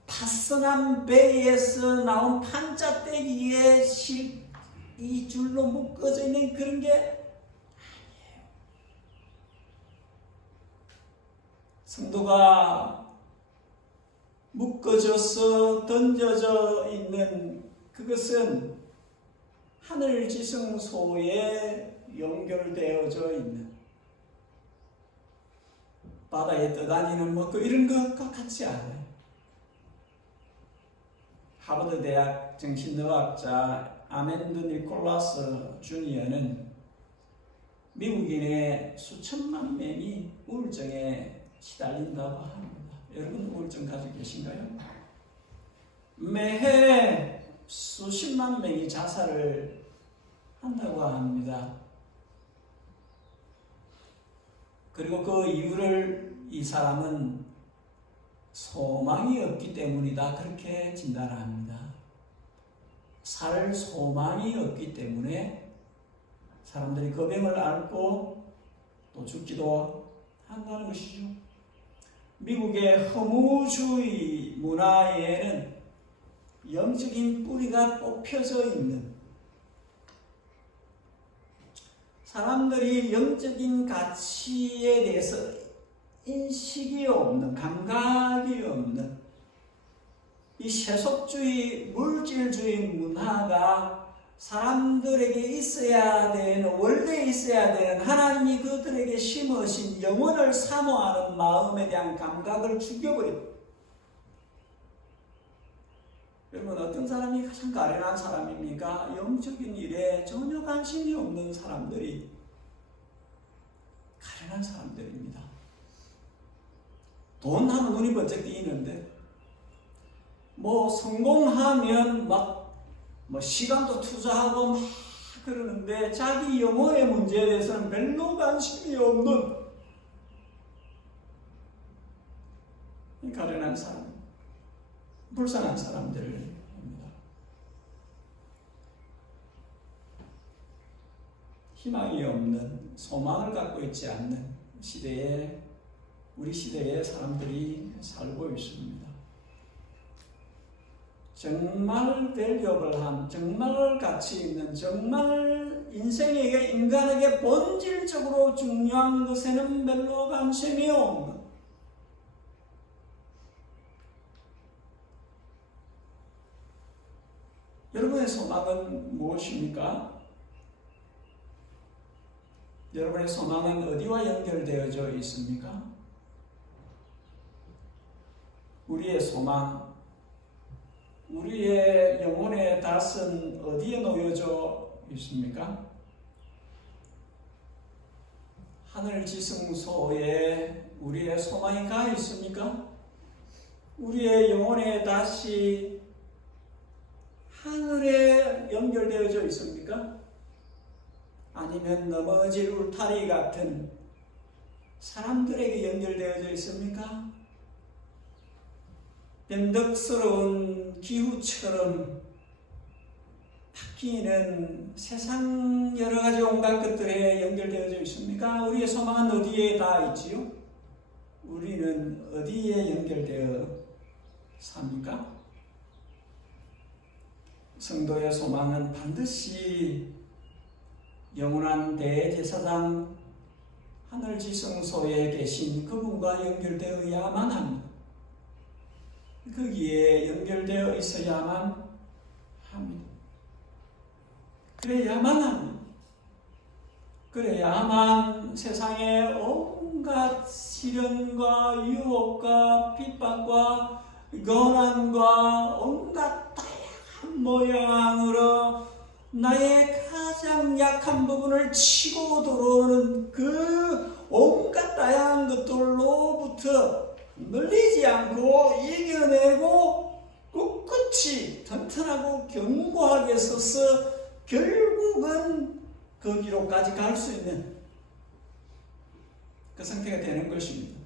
파선한 배에서 나온 판자떼기에 이 줄로 묶어져 있는 그런 게 아니에요. 성도가 묶어져서 던져져 있는 그것은 하늘 지성소에 연결되어져 있는, 바다에 떠다니는 이런 것과 같지 않아요. 하버드 대학 정신의학자 아멘드 니콜라스 주니어는 미국인의 수천만 명이 우울증에 시달린다고 합니다. 여러분, 우울증 가지고 계신가요? 매해 수십만 명이 자살을 한다고 합니다. 그리고 그 이유를 이 사람은 소망이 없기 때문이다, 그렇게 진단합니다. 살 소망이 없기 때문에 사람들이 그 병을 앓고 또 죽기도 한다는 것이죠. 미국의 허무주의 문화에는 영적인 뿌리가 뽑혀져 있는, 사람들이 영적인 가치에 대해서 인식이 없는, 감각이 없는 이 세속주의, 물질주의 문화가 사람들에게 있어야 되는, 원래 있어야 되는 하나님이 그들에게 심으신 영혼을 사모하는 마음에 대한 감각을 죽여버립니다. 여러분, 어떤 사람이 가장 가련한 사람입니까? 영적인 일에 전혀 관심이 없는 사람들이 가련한 사람들입니다. 돈 하면 눈이 번쩍 뜨이는데, 성공하면 시간도 투자하고 그러는데, 자기 영혼의 문제에 대해서는 별로 관심이 없는 가련한 사람, 불쌍한 사람들입니다. 희망이 없는, 소망을 갖고 있지 않는 시대에, 우리 시대에 사람들이 살고 있습니다. 정말 밸류어블한, 정말 가치 있는, 정말 인생에게, 인간에게 본질적으로 중요한 것에는 별로 관심이 없는, 여러분의 소망은 무엇입니까? 여러분의 소망은 어디와 연결되어져 있습니까? 우리의 소망, 우리의 영혼의 닷은 어디에 놓여져 있습니까? 하늘 지성소에 우리의 소망이 가 있습니까? 우리의 영혼의 닷이 하늘에 연결되어져 있습니까? 아니면 넘어질 울타리 같은 사람들에게 연결되어져 있습니까? 변덕스러운 기후처럼 바뀌는 세상 여러 가지 온갖 것들에 연결되어져 있습니까? 우리의 소망은 어디에 다 있지요? 우리는 어디에 연결되어 삽니까? 성도의 소망은 반드시 영원한 대제사장 하늘지성소에 계신 그분과 연결되어야만 합니다. 거기에 연결되어 있어야만 합니다. 그래야만 합니다. 그래야만 세상의 온갖 시련과 유혹과 핍박과 고난과 온갖 다양한 모양으로 나의 가장 약한 부분을 치고 들어오는 그 온갖 다양한 것들로부터 늘리지 않고 이겨내고 꿋꿋이 튼튼하고 견고하게 서서 결국은 거기로까지 갈 수 있는 그 상태가 되는 것입니다.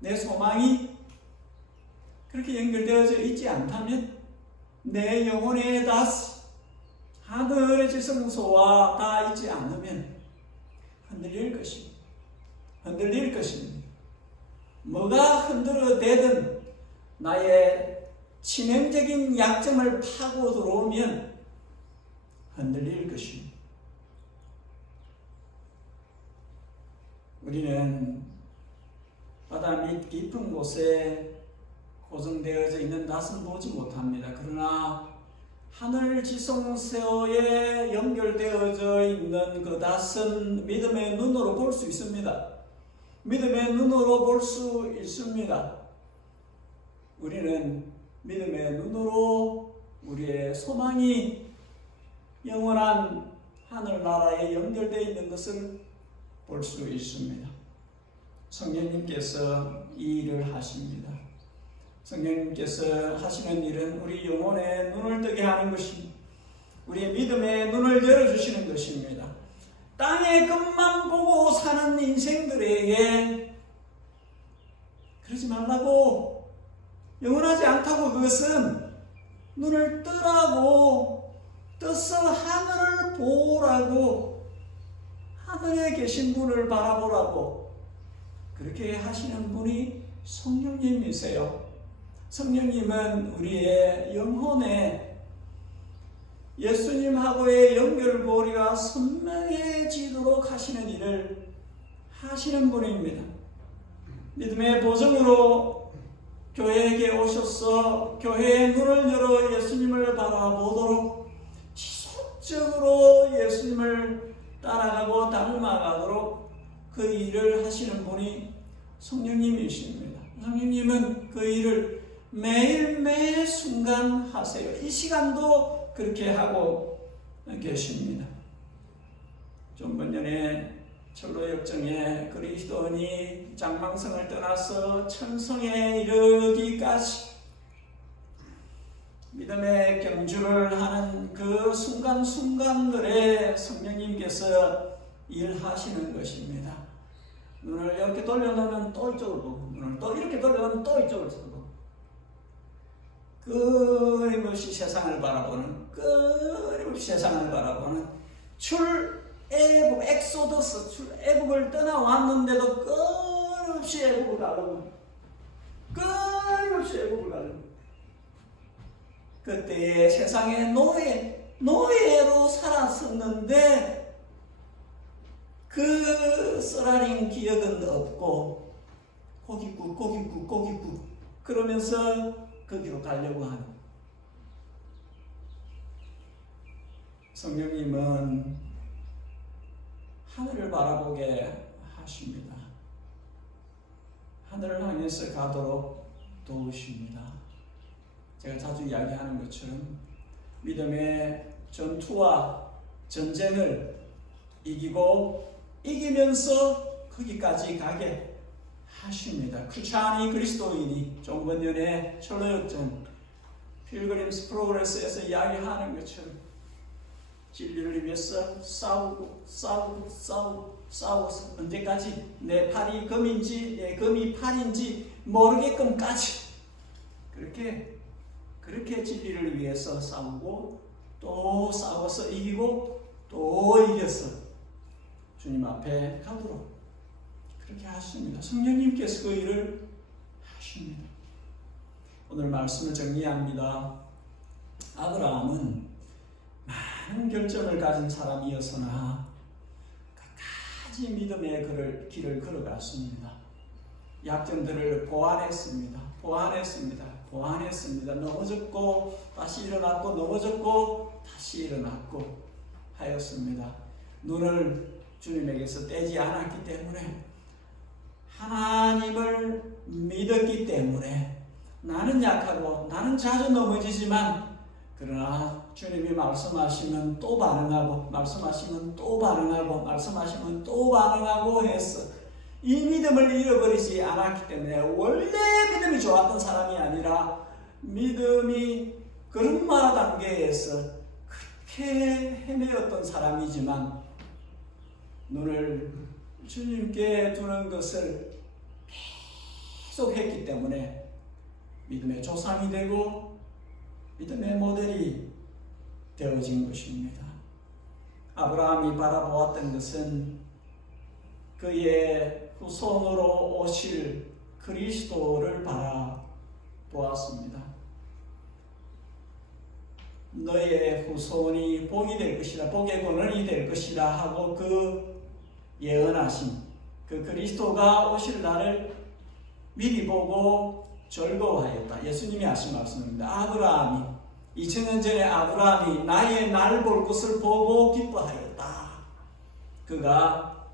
내 소망이 그렇게 연결되어져 있지 않다면 내 영혼의 닷, 하늘의 지성소와 다 있지 않으면 흔들릴 것입니다. 흔들릴 것입니다. 뭐가 흔들어대든 나의 치명적인 약점을 파고 들어오면 흔들릴 것입니다. 우리는 바다 밑 깊은 곳에 고정되어져 있는 낫은 보지 못합니다. 그러나 하늘 지성소에 연결되어져 있는 그 낫은 믿음의 눈으로 볼 수 있습니다. 믿음의 눈으로 볼 수 있습니다. 우리는 믿음의 눈으로 우리의 소망이 영원한 하늘나라에 연결되어 있는 것을 볼 수 있습니다. 성령님께서 이 일을 하십니다. 성령님께서 하시는 일은 우리 영혼의 눈을 뜨게 하는 것입니다. 우리의 믿음의 눈을 열어주시는 것입니다. 땅의 것만 보고 사는 인생들에게 그러지 말라고, 영원하지 않다고, 그것은 눈을 뜨라고, 떠서 하늘을 보라고, 하늘에 계신 분을 바라보라고 그렇게 하시는 분이 성령님이세요. 성령님은 우리의 영혼에 예수님하고의 연결고리가 선명해지도록 하시는 일을 하시는 분입니다. 믿음의 보증으로 교회에게 오셔서 교회의 눈을 열어 예수님을 바라보도록 지속적으로 예수님을 따라가고 닮아가도록 그 일을 하시는 분이 성령님이십니다. 성령님은 그 일을 매일 매 순간 하세요. 이 시간도 그렇게 하고 계십니다. 좀 전에 철로역정에 그리스도인이 장망성을 떠나서 천성에 이르기까지 믿음의 경주를 하는 그 순간순간들에 성령님께서 일하시는 것입니다. 눈을 이렇게 돌려놓으면 또 이쪽을 보고, 눈을 또 이렇게 돌려놓으면 또 이쪽을 보고, 끊임없이 세상을 바라보는, 끊임없이 세상을 바라보는 출애굽, 엑소더스, 출애굽을 떠나왔는데도 끊임없이 애굽을 가고, 끊임없이 애굽을 가고, 그때의 세상의 노예로 살았었는데 그 썰어린 기억은 없고 고깃국 그러면서 거기로 가려고 하는 성령님은 하늘을 바라보게 하십니다. 하늘을 향해서 가도록 도우십니다. 제가 자주 이야기하는 것처럼 믿음의 전투와 전쟁을 이기고 이기면서 거기까지 가게 하십니다. 크리스찬이 그리스도인이 좀 전에 철로역정 필그림스 프로그레스에서 이야기하는 것처럼 진리를 위해서 싸우고 언제까지 내 팔이 금인지 내 금이 팔인지 모르게끔까지 그렇게 진리를 위해서 싸우고 또 싸워서 이기고 또 이겨서 주님 앞에 가도록 그렇게 하십니다. 성령님께서 그 일을 하십니다. 오늘 말씀을 정리합니다. 아브라함은 많은 결정을 가진 사람이었으나 끝까지 믿음의 길을 걸어갔습니다. 약점들을 보완했습니다. 넘어졌고 다시 일어났고 넘어졌고 다시 일어났고 하였습니다. 눈을 주님에게서 떼지 않았기 때문에, 하나님을 믿었기 때문에, 나는 약하고 나는 자주 넘어지지만 그러나 주님이 말씀하시면 또 반응하고 말씀하시면 또 반응하고 말씀하시면 또 반응하고 했어. 이 믿음을 잃어버리지 않았기 때문에, 원래 믿음이 좋았던 사람이 아니라 믿음이 걸음마 단계에서 그렇게 헤매었던 사람이지만 눈을 주님께 두는 것을 계속 했기 때문에 믿음의 조상이 되고 믿음의 모델이 되어진 것입니다. 아브라함이 바라보았던 것은 그의 후손으로 오실 그리스도를 바라보았습니다. 너의 후손이 복이 될 것이라, 복의 권원이 될 것이라 하고 그 예언하신 그 그리스도가 오실 날을 미리 보고 즐거워하였다. 예수님이 하신 말씀입니다. 아브라함이 2000년 전에 아브라함이 나의 날 볼 것을 보고 기뻐하였다. 그가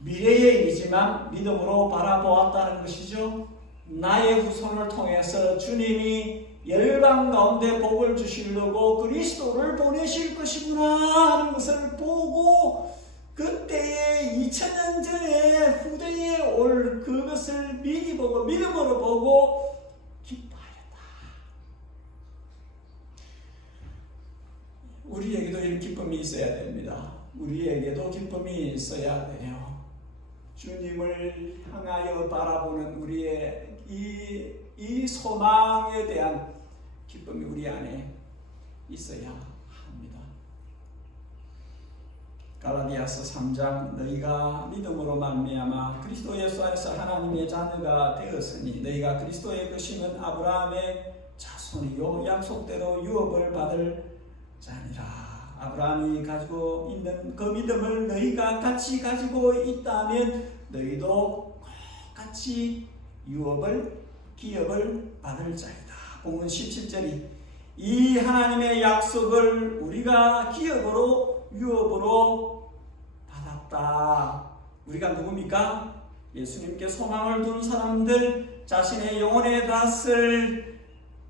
미래의 일이지만 믿음으로 바라보았다는 것이죠. 나의 후손을 통해서 주님이 열방 가운데 복을 주시려고 그리스도를 보내실 것이구나 하는 것을 보고, 그때의 2000년 전에 후대에 올 그것을 미리 보고 믿음으로 보고 기뻐 우리는 기쁨이 있어야 됩니다. 우리에게도 기쁨이 있어야 돼요. 주님을 향하여 바라보는 우리의 이 소망에 대한 기쁨이 우리 안에 있어야 합니다. 갈라디아서 3장 너희가 믿음으로 말미암아 그리스도 예수 안에서 하나님의 자녀가 되었으니 너희가 그리스도의 것이면 아브라함의 자손이요 약속대로 유업을 받을 자니라. 아브라함이 가지고 있는 그 믿음을 너희가 같이 가지고 있다면 너희도 같이 기업을 받을 자이다. 본문 17절이 이 하나님의 약속을 우리가 기업으로 유업으로 받았다. 우리가 누굽니까? 예수님께 소망을 둔 사람들, 자신의 영혼의 닷을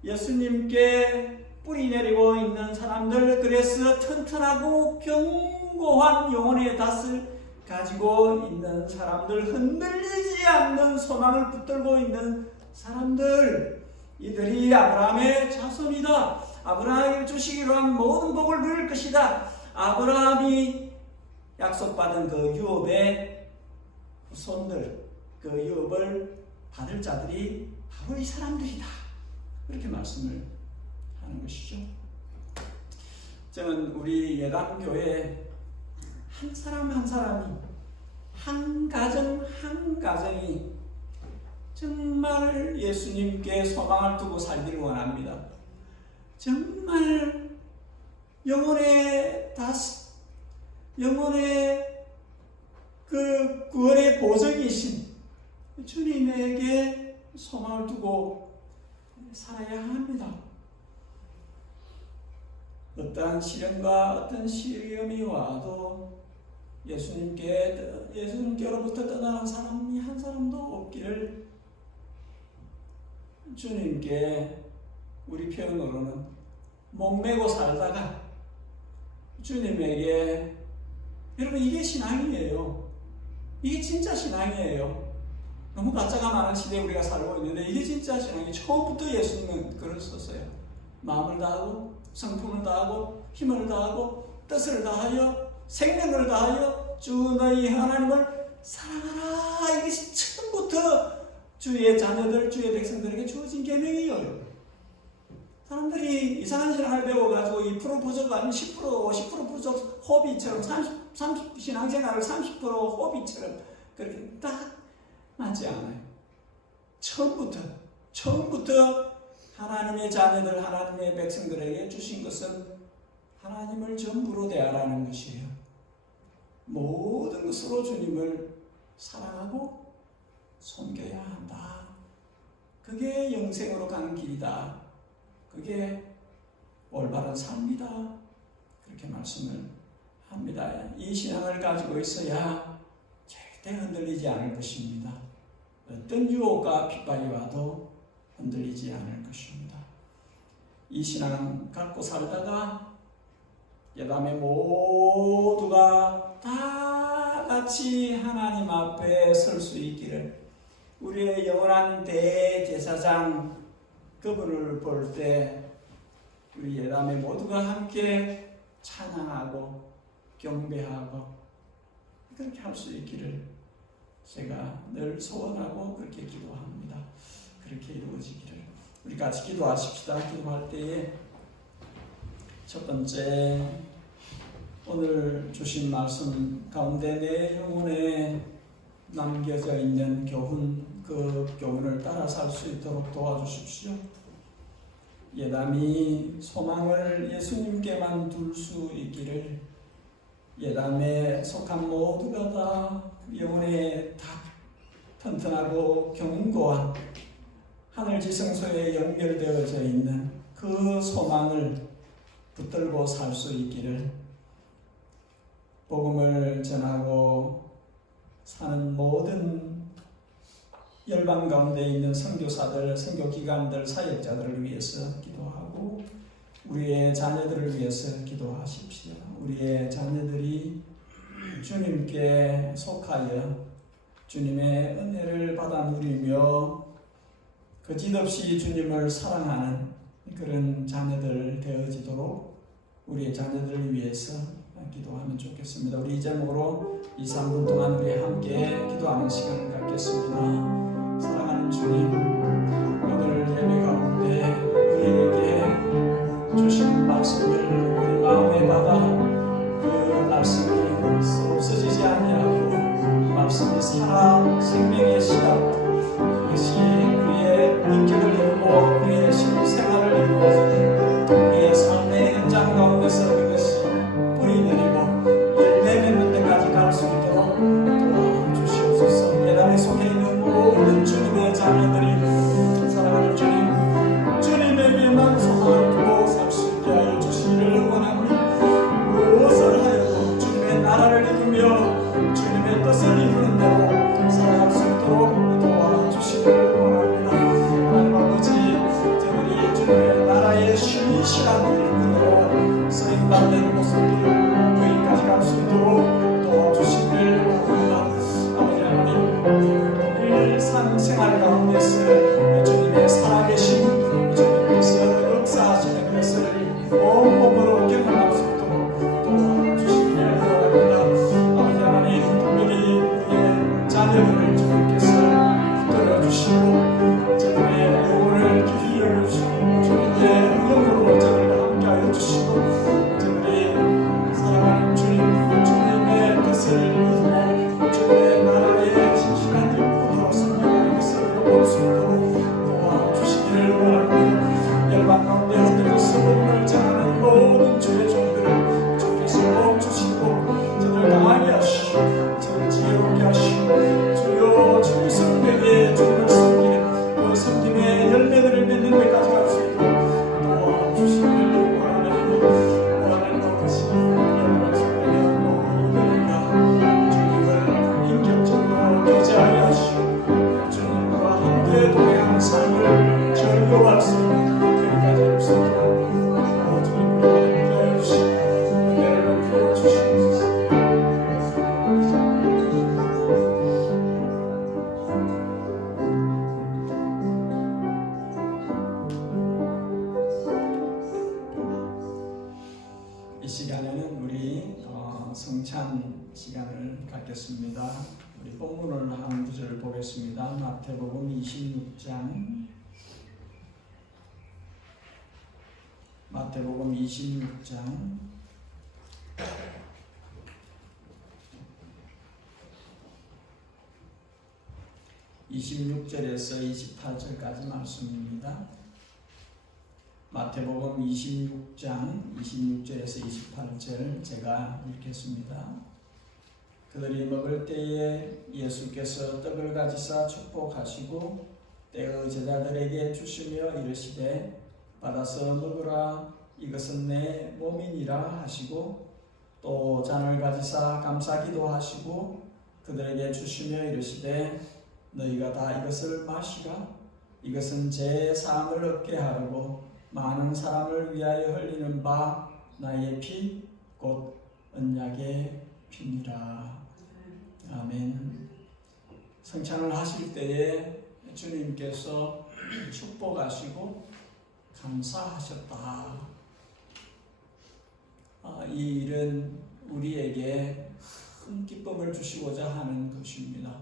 예수님께 뿌리 내리고 있는 사람들, 그래서 튼튼하고 견고한 영혼의 닷을 가지고 있는 사람들, 흔들리지 않는 소망을 붙들고 있는 사람들, 이들이 아브라함의 자손이다. 아브라함이 주시기로 한 모든 복을 누릴 것이다. 아브라함이 약속받은 그 유업의 후손들, 그 유업을 받을 자들이 바로 이 사람들이다. 그렇게 말씀을 하는 것이죠. 저는 우리 예담교회 한 사람 한 사람이, 한 가정 한 가정이 정말 예수님께 소망을 두고 살기를 원합니다. 정말 영혼의 그 구원의 보석이신 주님에게 소망을 두고 살아야 합니다. 어떠한 시련과 어떤 시험이 와도 예수님께로부터 떠나는 사람이 한 사람도 없기를 주님께, 우리 표현으로는 목매고 살다가 주님에게, 여러분 이게 신앙이에요. 이게 진짜 신앙이에요. 너무 가짜가 많은 시대에 우리가 살고 있는데 이게 진짜 신앙이에요. 처음부터 예수님은 글을 썼어요. 마음을 다하고 성품을 다하고 힘을 다하고 뜻을 다하여 생명을 다하여 주 너희 하나님을 사랑하라. 이것이 처음부터 주의 자녀들, 주의 백성들에게 주어진 계명이에요. 사람들이 이상한 신앙을 배워가지고 2% 부족 아니면 10%, 50% 부족 호비처럼 30 신앙생활을 30% 호비처럼 그렇게 딱 맞지 않아요. 처음부터 하나님의 자녀들, 하나님의 백성들에게 주신 것은 하나님을 전부로 대하라는 것이에요. 모든 것으로 주님을 사랑하고 섬겨야 한다. 그게 영생으로 가는 길이다. 그게 올바른 삶이다. 그렇게 말씀을 합니다. 이 신앙을 가지고 있어야 절대 흔들리지 않을 것입니다. 어떤 유혹과 핍박이 와도 흔들리지 않을 것입니다. 이 신앙 갖고 살다가 예담의 모두가 다 같이 하나님 앞에 설 수 있기를, 우리의 영원한 대제사장 그분을 볼 때 우리 예담의 모두가 함께 찬양하고 경배하고 그렇게 할 수 있기를 제가 늘 소원하고 그렇게 기도합니다. 그렇게 이루어지기를. 우리 같이 기도하십시다. 기도할 때에 첫 번째, 오늘 주신 말씀 가운데 내 영혼에 남겨져 있는 교훈, 그 교훈을 따라 살 수 있도록 도와주십시오. 예담이 소망을 예수님께만 둘 수 있기를, 예담에 속한 모두가 다 영혼에 다 튼튼하고 견고한 하늘 지성소에 연결되어져 있는 그 소망을 붙들고 살 수 있기를, 복음을 전하고 사는 모든 열방 가운데 있는 선교사들, 선교기관들, 사역자들을 위해서 기도하고 우리의 자녀들을 위해서 기도하십시오. 우리의 자녀들이 주님께 속하여 주님의 은혜를 받아 누리며 거짓없이 주님을 사랑하는 그런 자녀들 되어지도록 우리의 자녀들을 위해서 기도하면 좋겠습니다. 우리 이 제목으로 2, 3분 동안 우리 함께 기도하는 시간을 갖겠습니다. 사랑하는 주님, 오늘 예배 가운데 우리에게 주신 말씀을 우리 마음에 받아 그 말씀이 없어지지 아니하고 말씀이 살아 생명의 씨앗, 그것이 우리의 인격을 이루고 우리의 신생활을 이루고 우리의 삶의 현장 가운데서 그것이 뿌리 내리고 열매 맺는 데까지 갈 수 있도록 도와주시옵소서. 예단에 속해 있는 모든 주님의 자녀들이 사랑하는 주님, 주님에게만 소망을 두고 살 수 있게 하여 주시기를 원합니다. 무엇을 하여도 주님의 나라를 이루며 주님의 뜻을 이루는 대로 살아갈 수 있도록 도와주시기를 원합니다. 하나님 아버지, 저들이 주님의 나라의 신실한 일꾼으로 쓰임받는 모습을 여기까지 갈 수 있도록 도와주시기를 원합니다. 아버지 하나님, 일상생활 가운데서 주님의 살아계신 주님께서 역사하시는 것을 온몸으로 경험할 수 있도록 도와주시기를 원합니다. 아버지 하나님, 우리의 자녀들을 주님께서 이끌어주시고 저들의 영혼을 깊이 열어주시고 주님의 영으로 저들과 함께하여 주시고 저들이 사랑하는 주님의 뜻을 이루고 주님의 나라의 신실한 일꾼으로 섬겨가는 것을 볼 수 있도록 도와주시기를 원합니다. 열방 가운데 엎드려 소문을 전하는 모든 주의 종들을 주께서 도와주시고 저들 강하게 하시고 저들 지혜롭게 하시고 주여 주의 성령에 주님을 섬기는 그 섬김의 열매들을 맺는 데까지 갈 수 있도록 도와주시기를 원합니다. 원하는 것이 여러분의 손에 모든 주님을 인격적으로 교제하게 하시고 주님과 함께 동행하는 삶을 절교할 수 있는 그리까지 할 수 있도록 주님과 함께하여 주시고 은혜를 베풀어 주시옵소서. 이 시간에는 우리 성찬 시간을 갖겠습니다. 우리 본문을 한 구절을 보겠습니다. 마태복음 26장 마태복음 26장 26절에서 28절까지 말씀입니다. 마태복음 26장 26절에서 28절 제가 읽겠습니다. 그들이 먹을 때에 예수께서 떡을 가지사 축복하시고 때의 제자들에게 주시며 이르시되 받아서 먹으라, 이것은 내 몸이니라 하시고 또 잔을 가지사 감사기도 하시고 그들에게 주시며 이르시되 너희가 다 이것을 마시라, 이것은 제 사함을 얻게 하려고 많은 사람을 위하여 흘리는 바 나의 피 곧 언약의 피니라. 아멘. 성찬을 하실 때에 주님께서 축복하시고 감사하셨다. 이 일은 우리에게 큰 기쁨을 주시고자 하는 것입니다.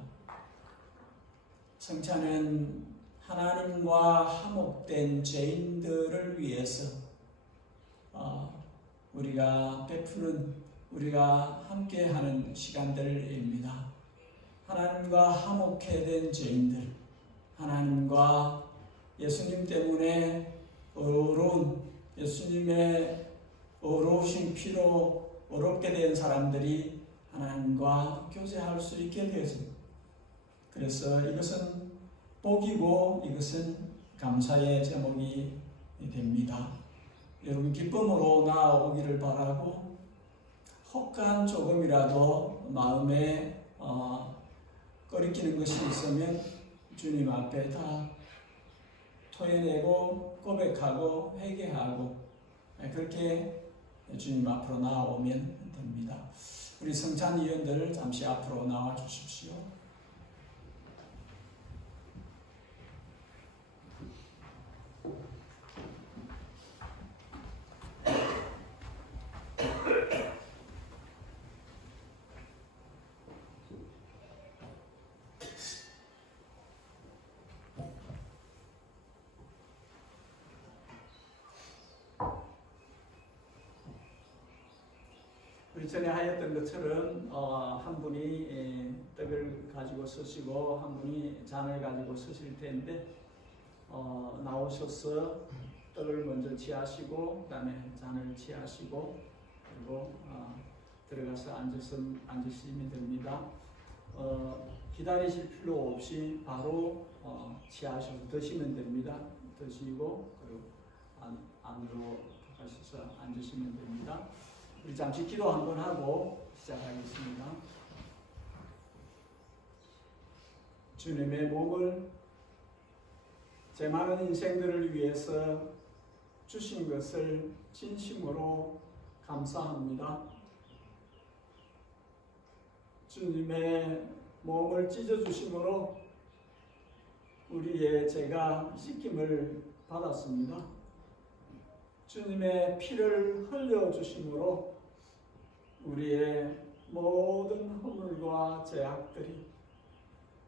성찬은 하나님과 화목된 죄인들을 위해서 우리가 베푸는, 우리가 함께하는 시간들입니다. 하나님과 화목해 된 죄인들, 하나님과 예수님 때문에 의로운, 예수님의 의로우신 피로 의롭게 된 사람들이 하나님과 교제할 수 있게 되었습니다. 그래서 이것은 복이고 이것은 감사의 제목이 됩니다. 여러분 기쁨으로 나아오기를 바라고 혹한 조금이라도 마음에 꺼리끼는 것이 있으면 주님 앞에 다 토해내고 고백하고 회개하고 그렇게 주님 앞으로 나아오면 됩니다. 우리 성찬위원들 잠시 앞으로 나와 주십시오. 전에 하였던 것처럼 한 분이 떡을 가지고 서시고 한 분이 잔을 가지고 서실 텐데 나오셔서 떡을 먼저 취하시고 그다음에 잔을 취하시고 그리고 들어가서 앉으시면 됩니다. 기다리실 필요 없이 바로 취하셔서 드시면 됩니다. 드시고 그리고 안으로 가셔서 앉으시면 됩니다. 우리 잠시 기도 한번 하고 시작하겠습니다. 주님의 몸을 제 많은 인생들을 위해서 주신 것을 진심으로 감사합니다. 주님의 몸을 찢어주심으로 우리의 죄가 씻김을 받았습니다. 주님의 피를 흘려주심으로 우리의 모든 허물과 죄악들이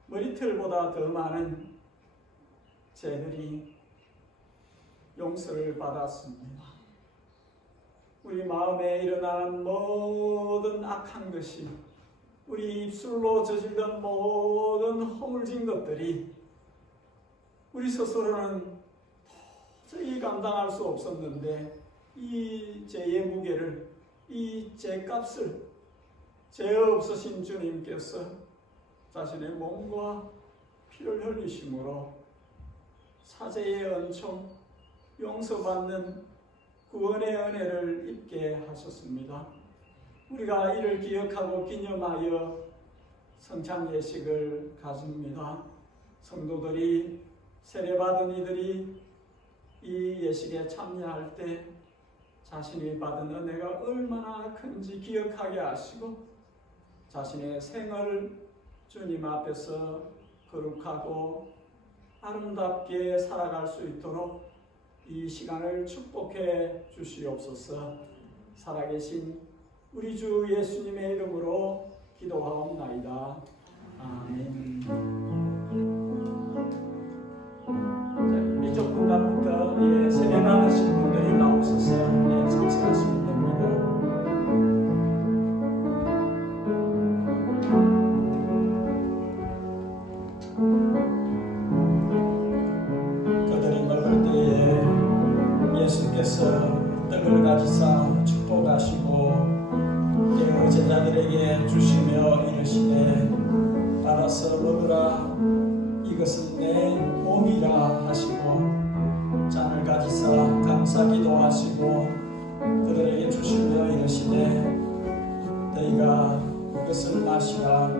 머리털보다 더 많은 죄들이 용서를 받았습니다. 우리 마음에 일어나는 모든 악한 것이 우리 입술로 저질던 모든 허물진 것들이 우리 스스로는 도저히 감당할 수 없었는데 이 죄의 무게를 이 죄값을 죄 없으신 주님께서 자신의 몸과 피를 흘리심으로 사죄의 은총 용서받는 구원의 은혜를 입게 하셨습니다. 우리가 이를 기억하고 기념하여 성찬 예식을 가집니다. 성도들이 세례받은 이들이 이 예식에 참여할 때 자신이 받은 은혜가 얼마나 큰지 기억하게 하시고 자신의 생을 주님 앞에서 거룩하고 아름답게 살아갈 수 있도록 이 시간을 축복해 주시옵소서. 살아계신 우리 주 예수님의 이름으로 기도하옵나이다. 아멘. 자, 이쪽 분단부터 세례받으신 분들이 나오셔서 참석하시면 됩니다. 그들이 먹을 때에 예수께서 떡을 가지사 축복하시고 제자들에게 주시며 이르시되 따라서 먹으라 이것은 내 몸이라 하시고 잔을 가지사 감사 기도하시고 그들에게 주시며 이르시되 너희가 이것을 마시라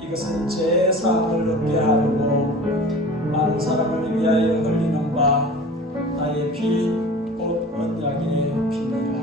이것은 제 사함을 얻게 하려고 많은 사람을 위하여 흘리는 바 나의 피 곧 언약의 피니라.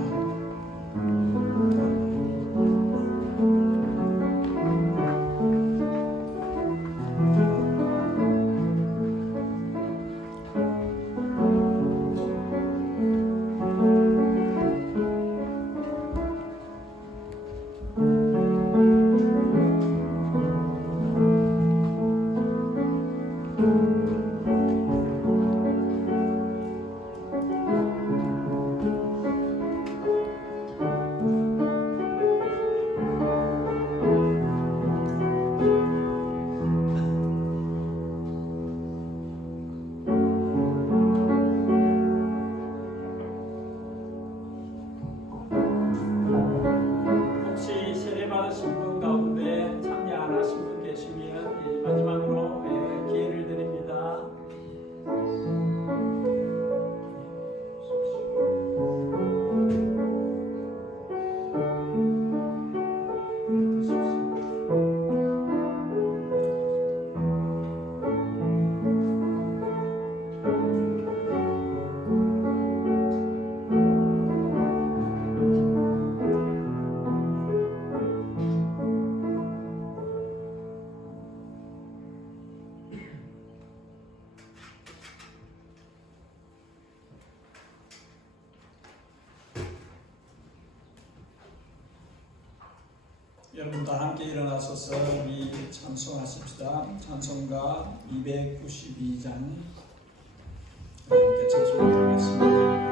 여러분 다 함께 일어나셔서 우리 찬송하십시다. 찬송가 292장 함께 찬송하겠습니다.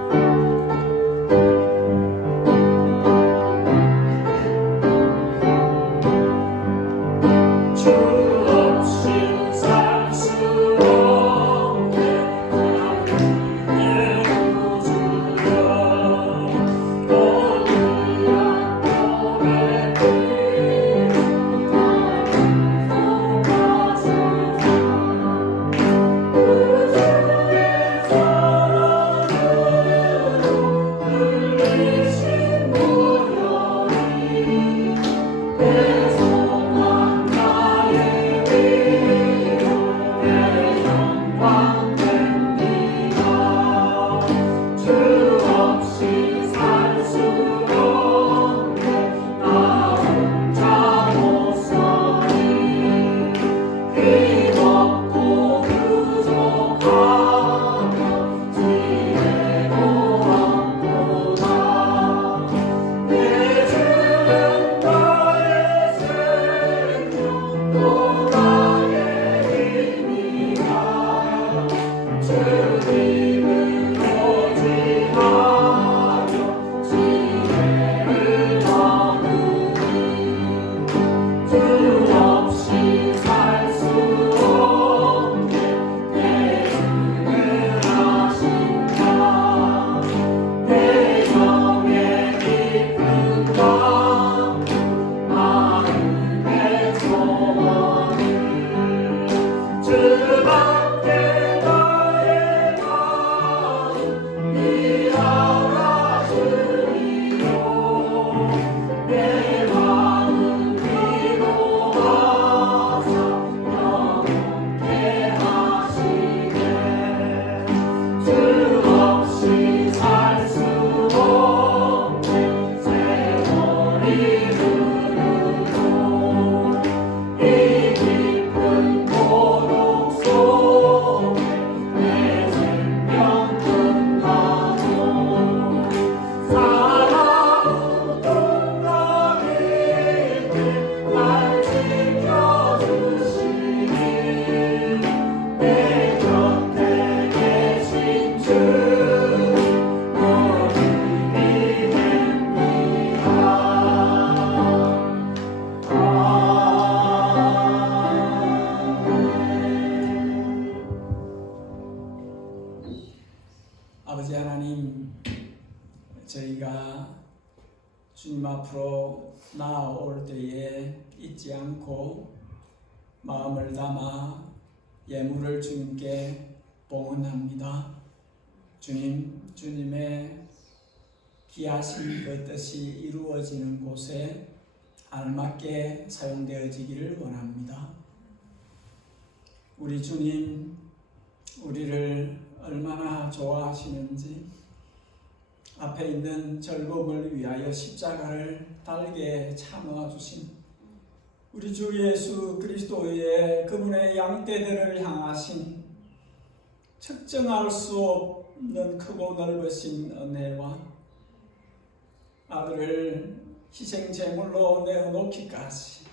저희가 주님 앞으로 나아올 때에 잊지 않고 마음을 담아 예물을 주님께 봉헌합니다. 주님, 주님의 귀하신 그 뜻이 이루어지는 곳에 알맞게 사용되어지기를 원합니다. 우리 주님, 우리를 얼마나 좋아하시는지 앞에 있는 즐거움을 위하여 십자가를 달게 참아 주신 우리 주 예수 그리스도의 그분의 양떼들을 향하신 측정할 수 없는 크고 넓으신 은혜와 아들을 희생 제물로 내어놓기까지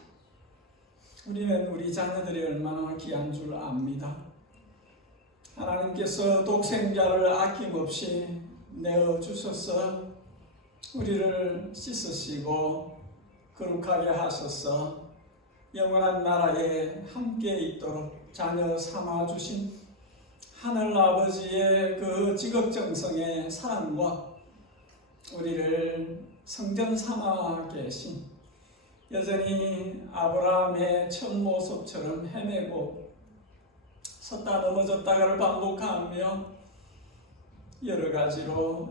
우리는 우리 자녀들이 얼마나 귀한 줄 압니다. 하나님께서 독생자를 아낌없이 내어주셔서 우리를 씻으시고 거룩하게 하셔서 영원한 나라에 함께 있도록 자녀 삼아주신 하늘아버지의 그 지극정성의 사랑과 우리를 성전 삼아 계신 여전히 아브라함의 첫 모습처럼 헤매고 섰다 넘어졌다가를 반복하며 여러 가지로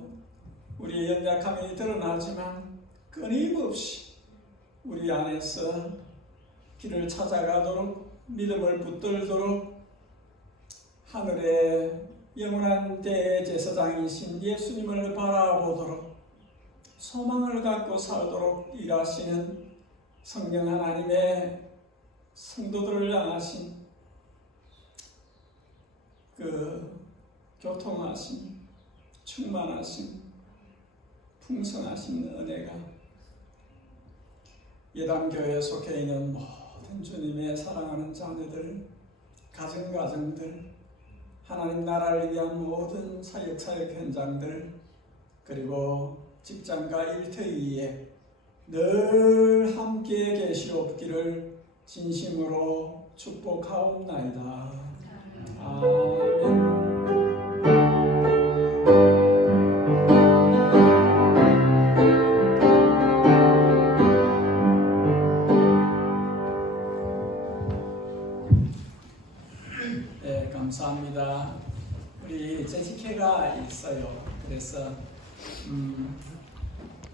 우리의 연약함이 드러나지만 끊임없이 우리 안에서 길을 찾아가도록 믿음을 붙들도록 하늘의 영원한 대제사장이신 예수님을 바라보도록 소망을 갖고 살도록 일하시는 성령 하나님의 성도들을 향하신 그 교통하신 충만하신 풍성하신 은혜가 예담교회에 속해 있는 모든 주님의 사랑하는 자녀들, 가정들, 하나님 나라를 위한 모든 사역 현장들, 그리고 직장과 일터위에 늘 함께 계시옵기를 진심으로 축복하옵나이다. 아멘.